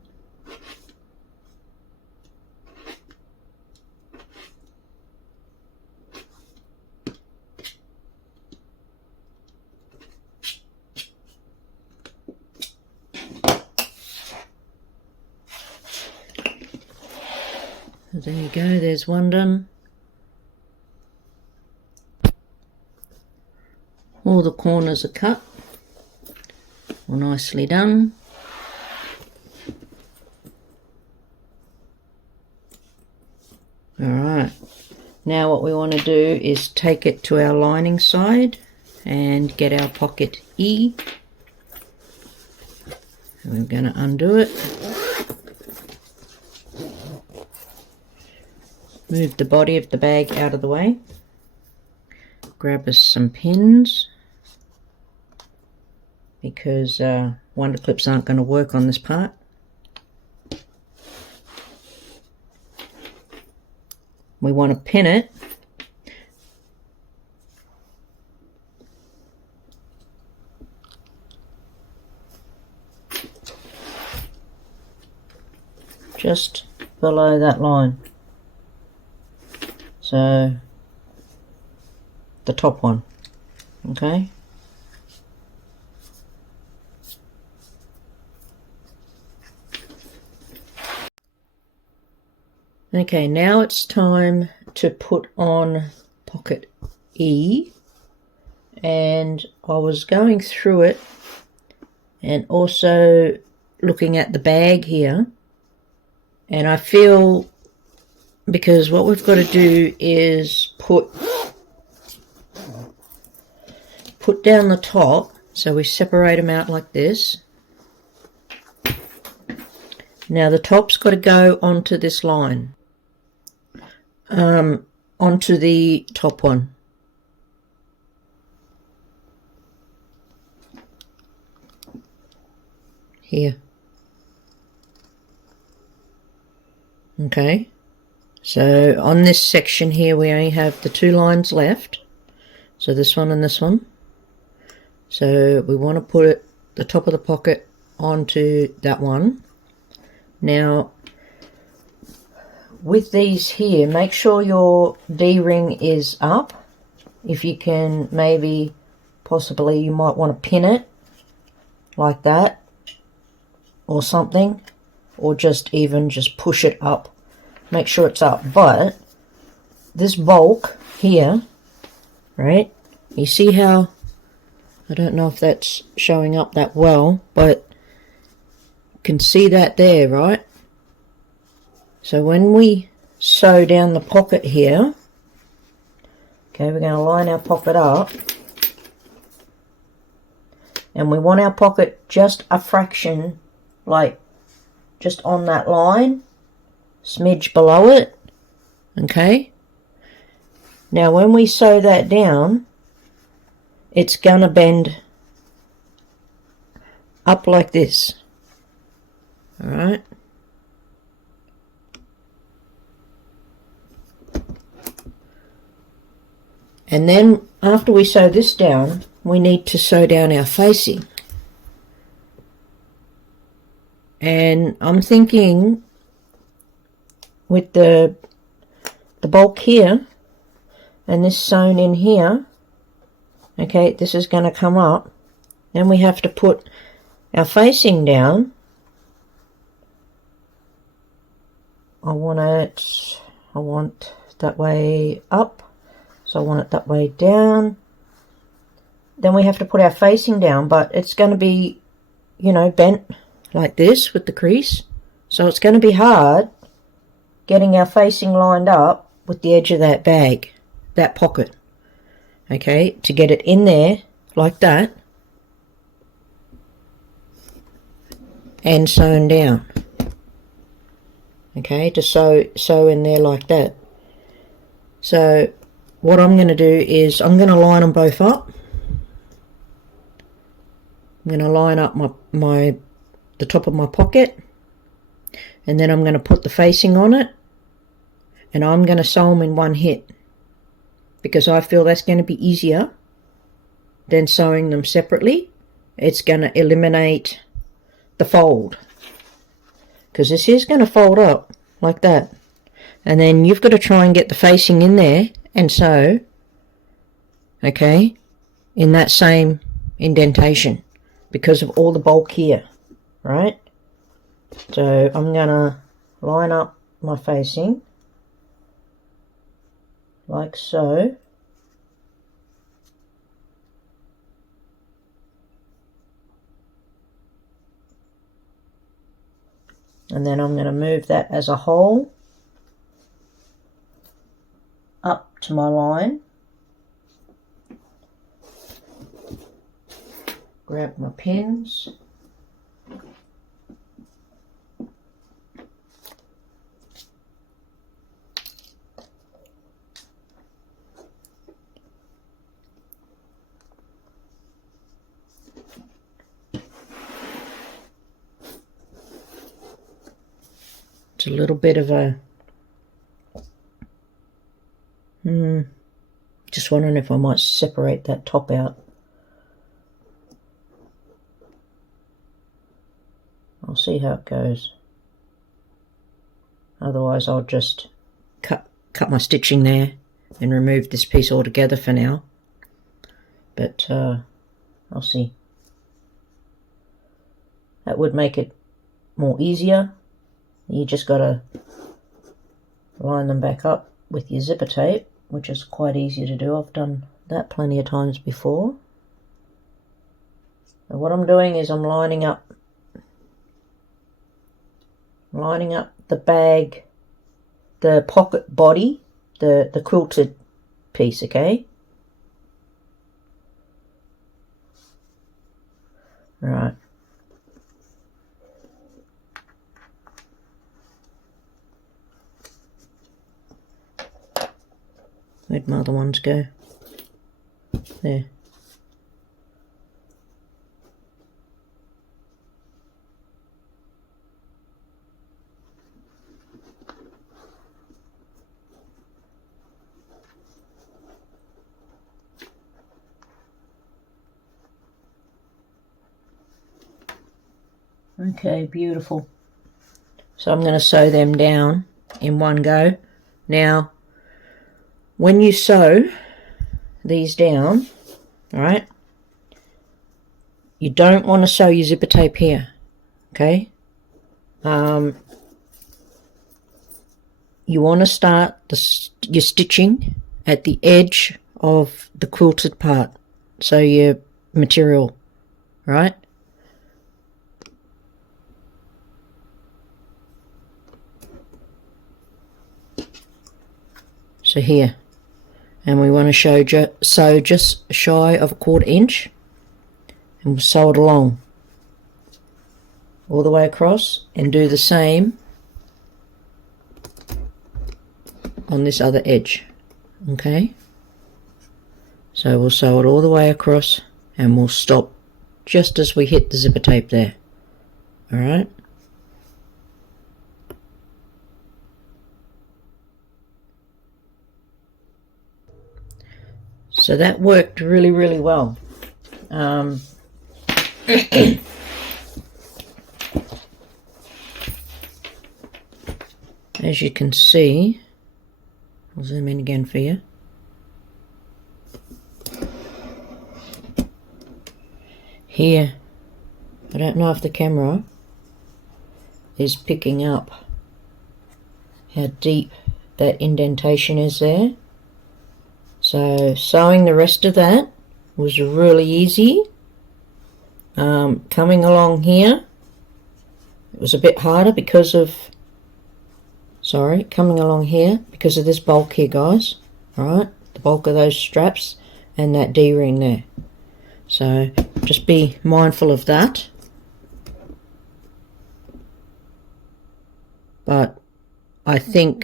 So there you go, there's one done. All the corners are cut. All nicely done. Alright, now what we want to do is take it to our lining side and get our pocket E. And we're going to undo it. Move the body of the bag out of the way. Grab us some pins, because wonder clips aren't going to work on this part. We want to pin it just below that line. So the top one, okay? Okay, now it's time to put on pocket E, and I was going through it and also looking at the bag here, and I feel, because what we've got to do is put put down the top, so we separate them out like this. Now the top's got to go onto this line, onto the top one. Here. Okay, so on this section here we only have the 2 lines left, so this one and this one. So we want to put it, the top of the pocket, onto that one. Now with these here, make sure your D-ring is up. If you can, maybe possibly you might want to pin it like that or something, or just push it up. Make sure it's up. But this bulk here, right, you see how, I don't know if that's showing up that well, but you can see that there, right? So when we sew down the pocket here, okay, we're going to line our pocket up, and we want our pocket just a fraction, like just on that line, smidge below it. Okay, now when we sew that down, it's gonna bend up like this. All right, and then after we sew this down, we need to sew down our facing. And I'm thinking with the bulk here and this sewn in here, okay, this is going to come up. Then we have to put our facing down. I want that way up, so I want it that way down. Then we have to put our facing down, but it's going to be, you know, bent like this with the crease, so it's going to be hard getting our facing lined up with the edge of that bag, that pocket, okay, to get it in there like that and sewn down, okay, to sew in there like that. So what I'm going to do is I'm going to line them both up. I'm going to line up the top of my pocket, and then I'm going to put the facing on it, and I'm going to sew them in one hit because I feel that's going to be easier than sewing them separately. It's going to eliminate the fold, because this is going to fold up like that, and then you've got to try and get the facing in there and sew, okay, in that same indentation because of all the bulk here, right? So I'm going to line up my facing like so. And then I'm going to move that as a whole up to my line. Grab my pins. It's a little bit of a just wondering if I might separate that top out. I'll see how it goes. Otherwise I'll just cut my stitching there and remove this piece altogether for now. But I'll see. That would make it more easier. You just got to line them back up with your zipper tape, which is quite easy to do. I've done that plenty of times before. And what I'm doing is I'm lining up the bag, the pocket body, the quilted piece, okay? Right. Where'd my other ones go? There. Okay, beautiful. So I'm going to sew them down in one go. Now, when you sew these down, right, you don't want to sew your zipper tape here, okay? You want to start your stitching at the edge of the quilted part, so your material, right? So here, and we want to sew just shy of a 1/4 inch, and we'll sew it along all the way across, and do the same on this other edge. Okay, so we'll sew it all the way across, and we'll stop just as we hit the zipper tape there. All right. So that worked really, really well. As you can see, I'll zoom in again for you. Here, I don't know if the camera is picking up how deep that indentation is there. So sewing the rest of that was really easy. Coming along here, it was a bit harder because of, coming along here because of this bulk here, guys. Alright, the bulk of those straps and that D-ring there. So just be mindful of that. But I think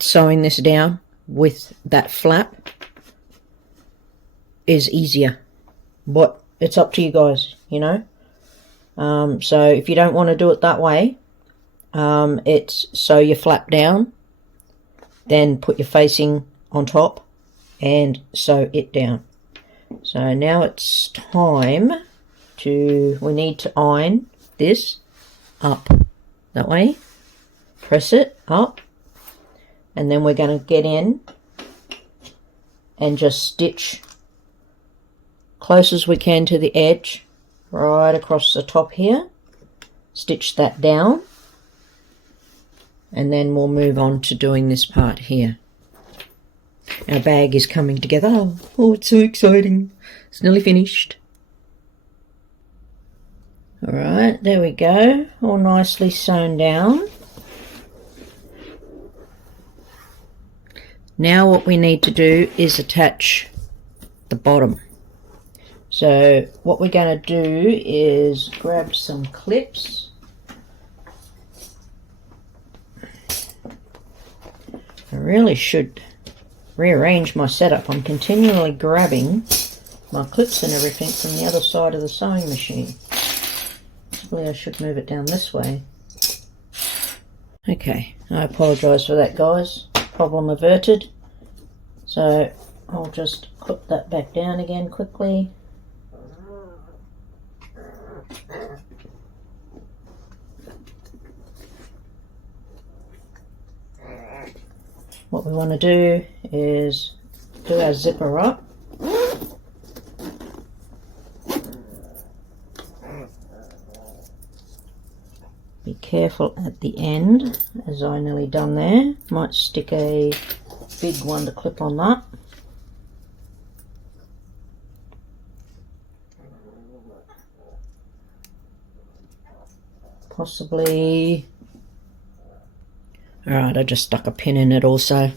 sewing this down with that flap is easier, but it's up to you guys, you know. So if you don't want to do it that way, it's sew your flap down, then put your facing on top and sew it down. So now it's time we need to iron this up that way, press it up, and then we're going to get in and just stitch close as we can to the edge right across the top here. Stitch that down, and then we'll move on to doing this part here. Our bag is coming together. Oh, it's so exciting. It's nearly finished. Alright, there we go. All nicely sewn down. Now what we need to do is attach the bottom. So what we're going to do is grab some clips. I really should rearrange my setup. I'm continually grabbing my clips and everything from the other side of the sewing machine. Possibly I should move it down this way. Okay, I apologise for that, guys. Problem averted. So I'll just clip that back down again quickly. What we want to do is do our zipper up. Be careful at the end, as I nearly done there. Might stick a big one to clip on that. Possibly. Alright, I just stuck a pin in it also,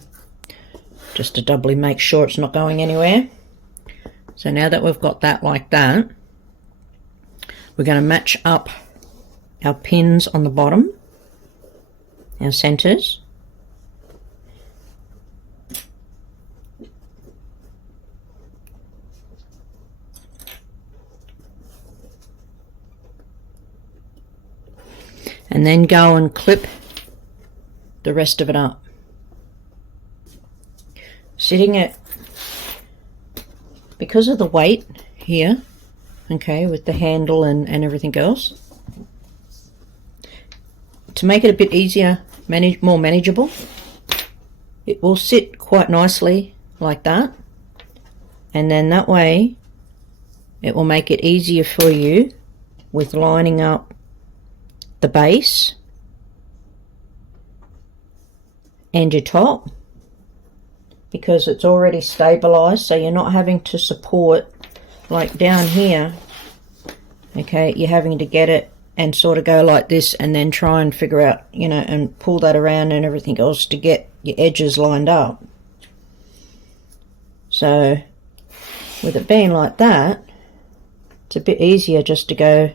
just to doubly make sure it's not going anywhere. So now that we've got that like that, we're going to match up our pins on the bottom, our centers. And then go and clip the rest of it up. Sitting it, because of the weight here, okay, with the handle and everything else, to make it a bit easier, more manageable, it will sit quite nicely like that, and then that way it will make it easier for you with lining up the base and your top, because it's already stabilized, so you're not having to support like down here. Okay, you're having to get it and sort of go like this and then try and figure out, you know, and pull that around and everything else to get your edges lined up. So with it being like that, it's a bit easier just to go,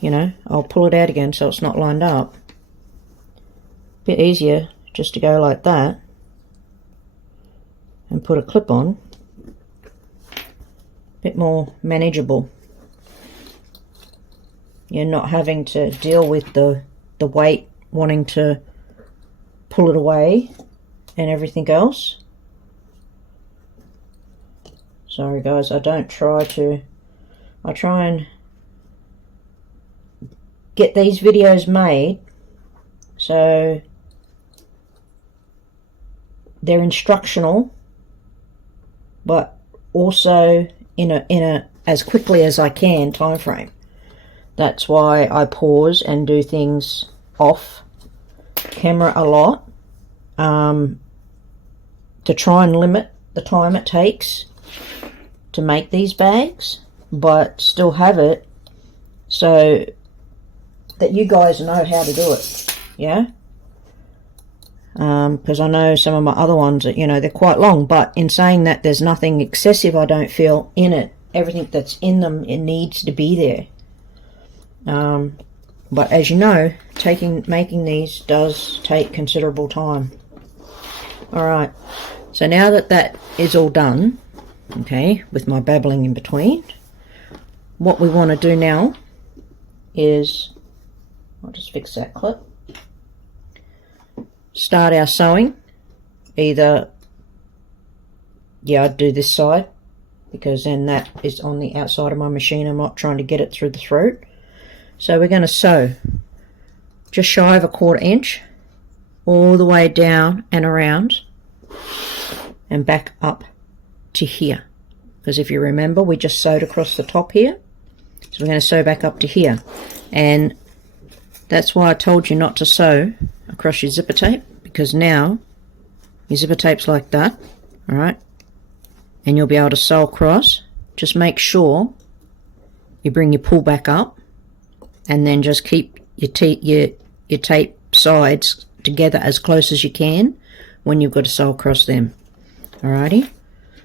you know, I'll pull it out again so it's not lined up. Bit easier just to go like that and put a clip on. Bit more manageable. You're not having to deal with the weight wanting to pull it away and everything else. Sorry guys, I try and get these videos made so they're instructional, but also in a as quickly as I can time frame. That's why I pause and do things off camera a lot, to try and limit the time it takes to make these bags, but still have it so that you guys know how to do it. Yeah, because I know some of my other ones, you know, they're quite long, but in saying that, there's nothing excessive, I don't feel, in it. Everything that's in them, it needs to be there. But as you know, making these does take considerable time. Alright, so now that is all done, okay, with my babbling in between, what we want to do now is, I'll just fix that clip, start our sewing. Either, yeah, I'd do this side, because then that is on the outside of my machine. I'm not trying to get it through the throat. So we're going to sew just shy of 1/4 inch all the way down and around and back up to here, because if you remember, we just sewed across the top here, so we're going to sew back up to here. And that's why I told you not to sew across your zipper tape, because now your zipper tape's like that, alright, and you'll be able to sew across. Just make sure you bring your pull back up, and then just keep your tape sides together as close as you can when you've got to sew across them. Alrighty,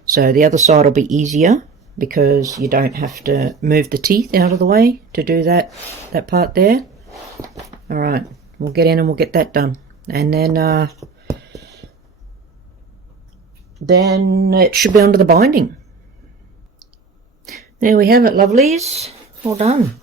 so the other side will be easier because you don't have to move the teeth out of the way to do that part there. Alright, we'll get in and we'll get that done, and then it should be onto the binding. There we have it, lovelies, all done.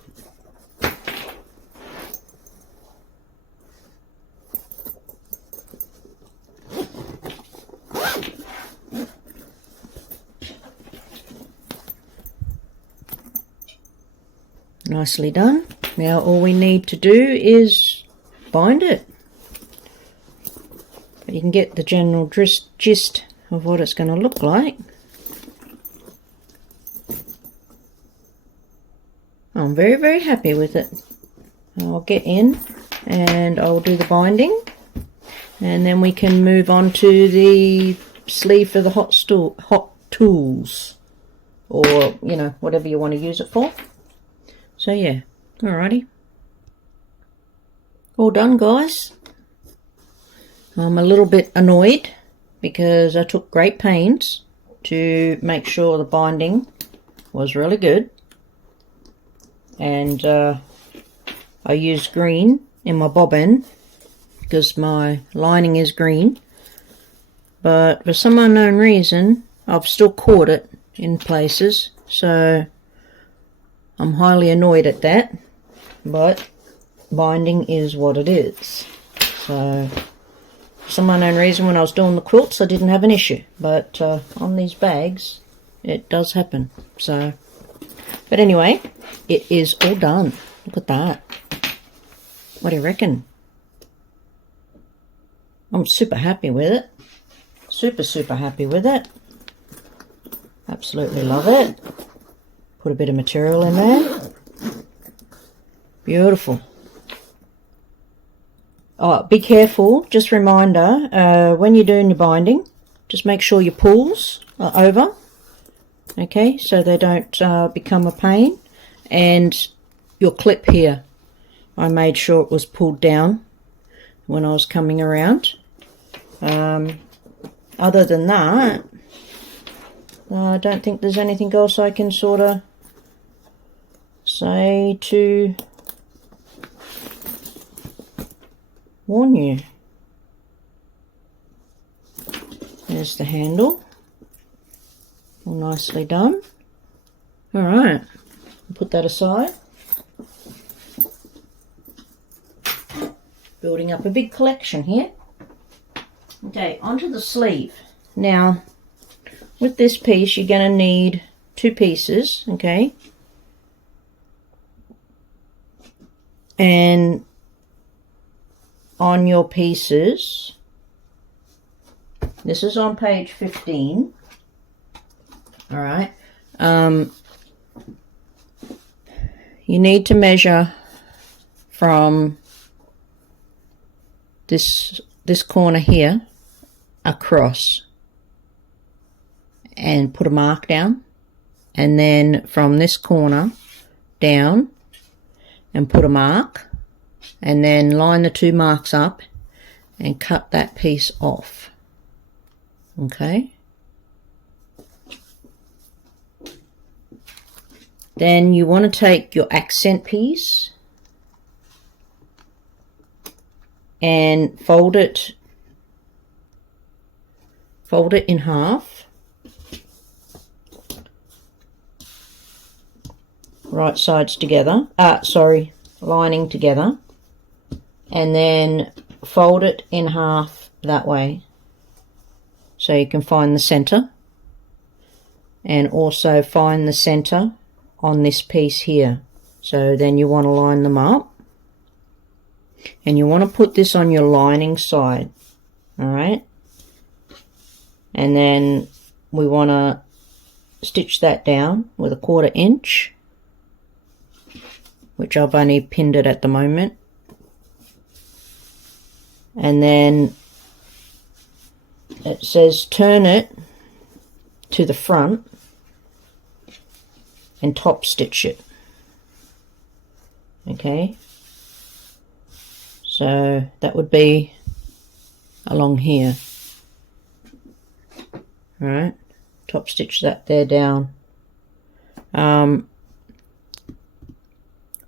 Nicely done. Now all we need to do is bind it. But you can get the general gist of what it's going to look like. I'm very, very happy with it. I'll get in and I'll do the binding, and then we can move on to the sleeve for the hot tools, or, you know, whatever you want to use it for. So yeah, alrighty. All done, guys. I'm a little bit annoyed because I took great pains to make sure the binding was really good. and I use green in my bobbin because my lining is green, but for some unknown reason I've still caught it in places, so I'm highly annoyed at that, but binding is what it is. So for some unknown reason when I was doing the quilts I didn't have an issue, but on these bags it does happen. So, but anyway, it is all done. Look at that. What do you reckon? I'm super happy with it. Super happy with it. Absolutely love it. Put a bit of material in there. Beautiful. Oh, be careful. Just a reminder, when you're doing your binding, just make sure your pulls are over. Okay, so they don't become a pain. And your clip here, I made sure it was pulled down when I was coming around. Other than that, I don't think there's anything else I can sort of say to warn you. There's the handle, all nicely done. All right, put that aside. Building up a big collection here. Okay, onto the sleeve. Now, with this piece, you're going to need 2 pieces, okay? And on your pieces, this is on page 15, all right? You need to measure from this corner here across and put a mark down, and then from this corner down and put a mark, and then line the 2 marks up and cut that piece off. Okay, then you want to take your accent piece and fold it in half, right sides together, lining together, and then fold it in half that way so you can find the center, and also find the center on this piece here. So then you want to line them up, and you want to put this on your lining side, all right? And then we want to stitch that down with a 1/4 inch, which I've only pinned it at the moment. And then it says turn it to the front and top stitch it. Okay, so that would be along here. All right, top stitch that there down. I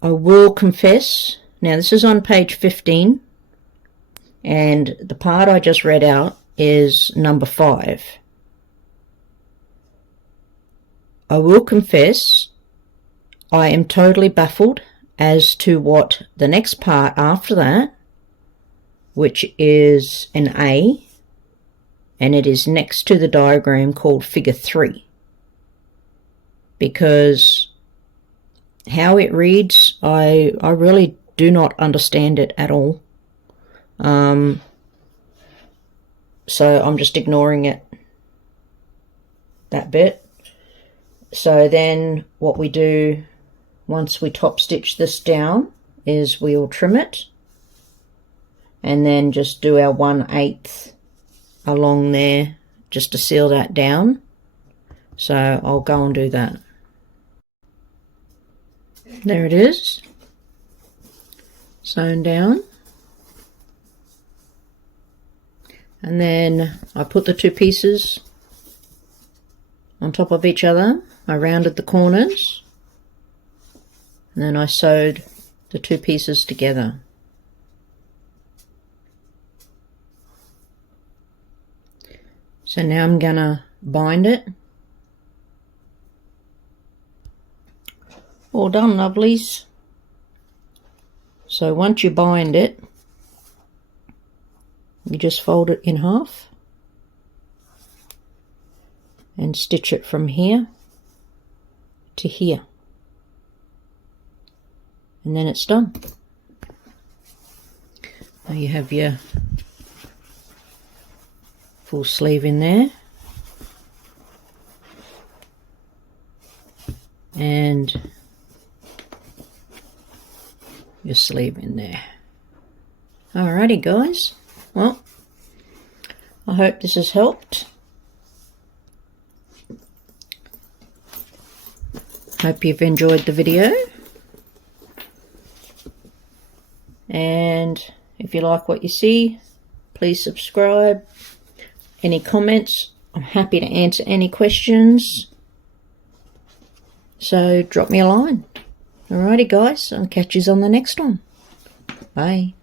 will confess, now this is on page 15, and the part I just read out is number 5. I will confess I am totally baffled as to what the next part after that, which is an A, and it is next to the diagram called figure 3, because how it reads, I really do not understand it at all. So I'm just ignoring it, that bit. So then what we do once we top stitch this down is we'll trim it and then just do our 1/8 along there just to seal that down. So I'll go and do that. There it is, sewn down. And then I put the 2 pieces on top of each other. I rounded the corners. and then I sewed the two pieces together. So now I'm gonna bind it. All done, lovelies. So once you bind it, you just fold it in half and stitch it from here to here, and then it's done. Now you have your full sleeve in there, and your sleeve in there. Alrighty guys, well, I hope this has helped. Hope you've enjoyed the video, and if you like what you see, please subscribe. Any comments, I'm happy to answer any questions, so drop me a line. Alrighty guys, I'll catch you on the next one. Bye.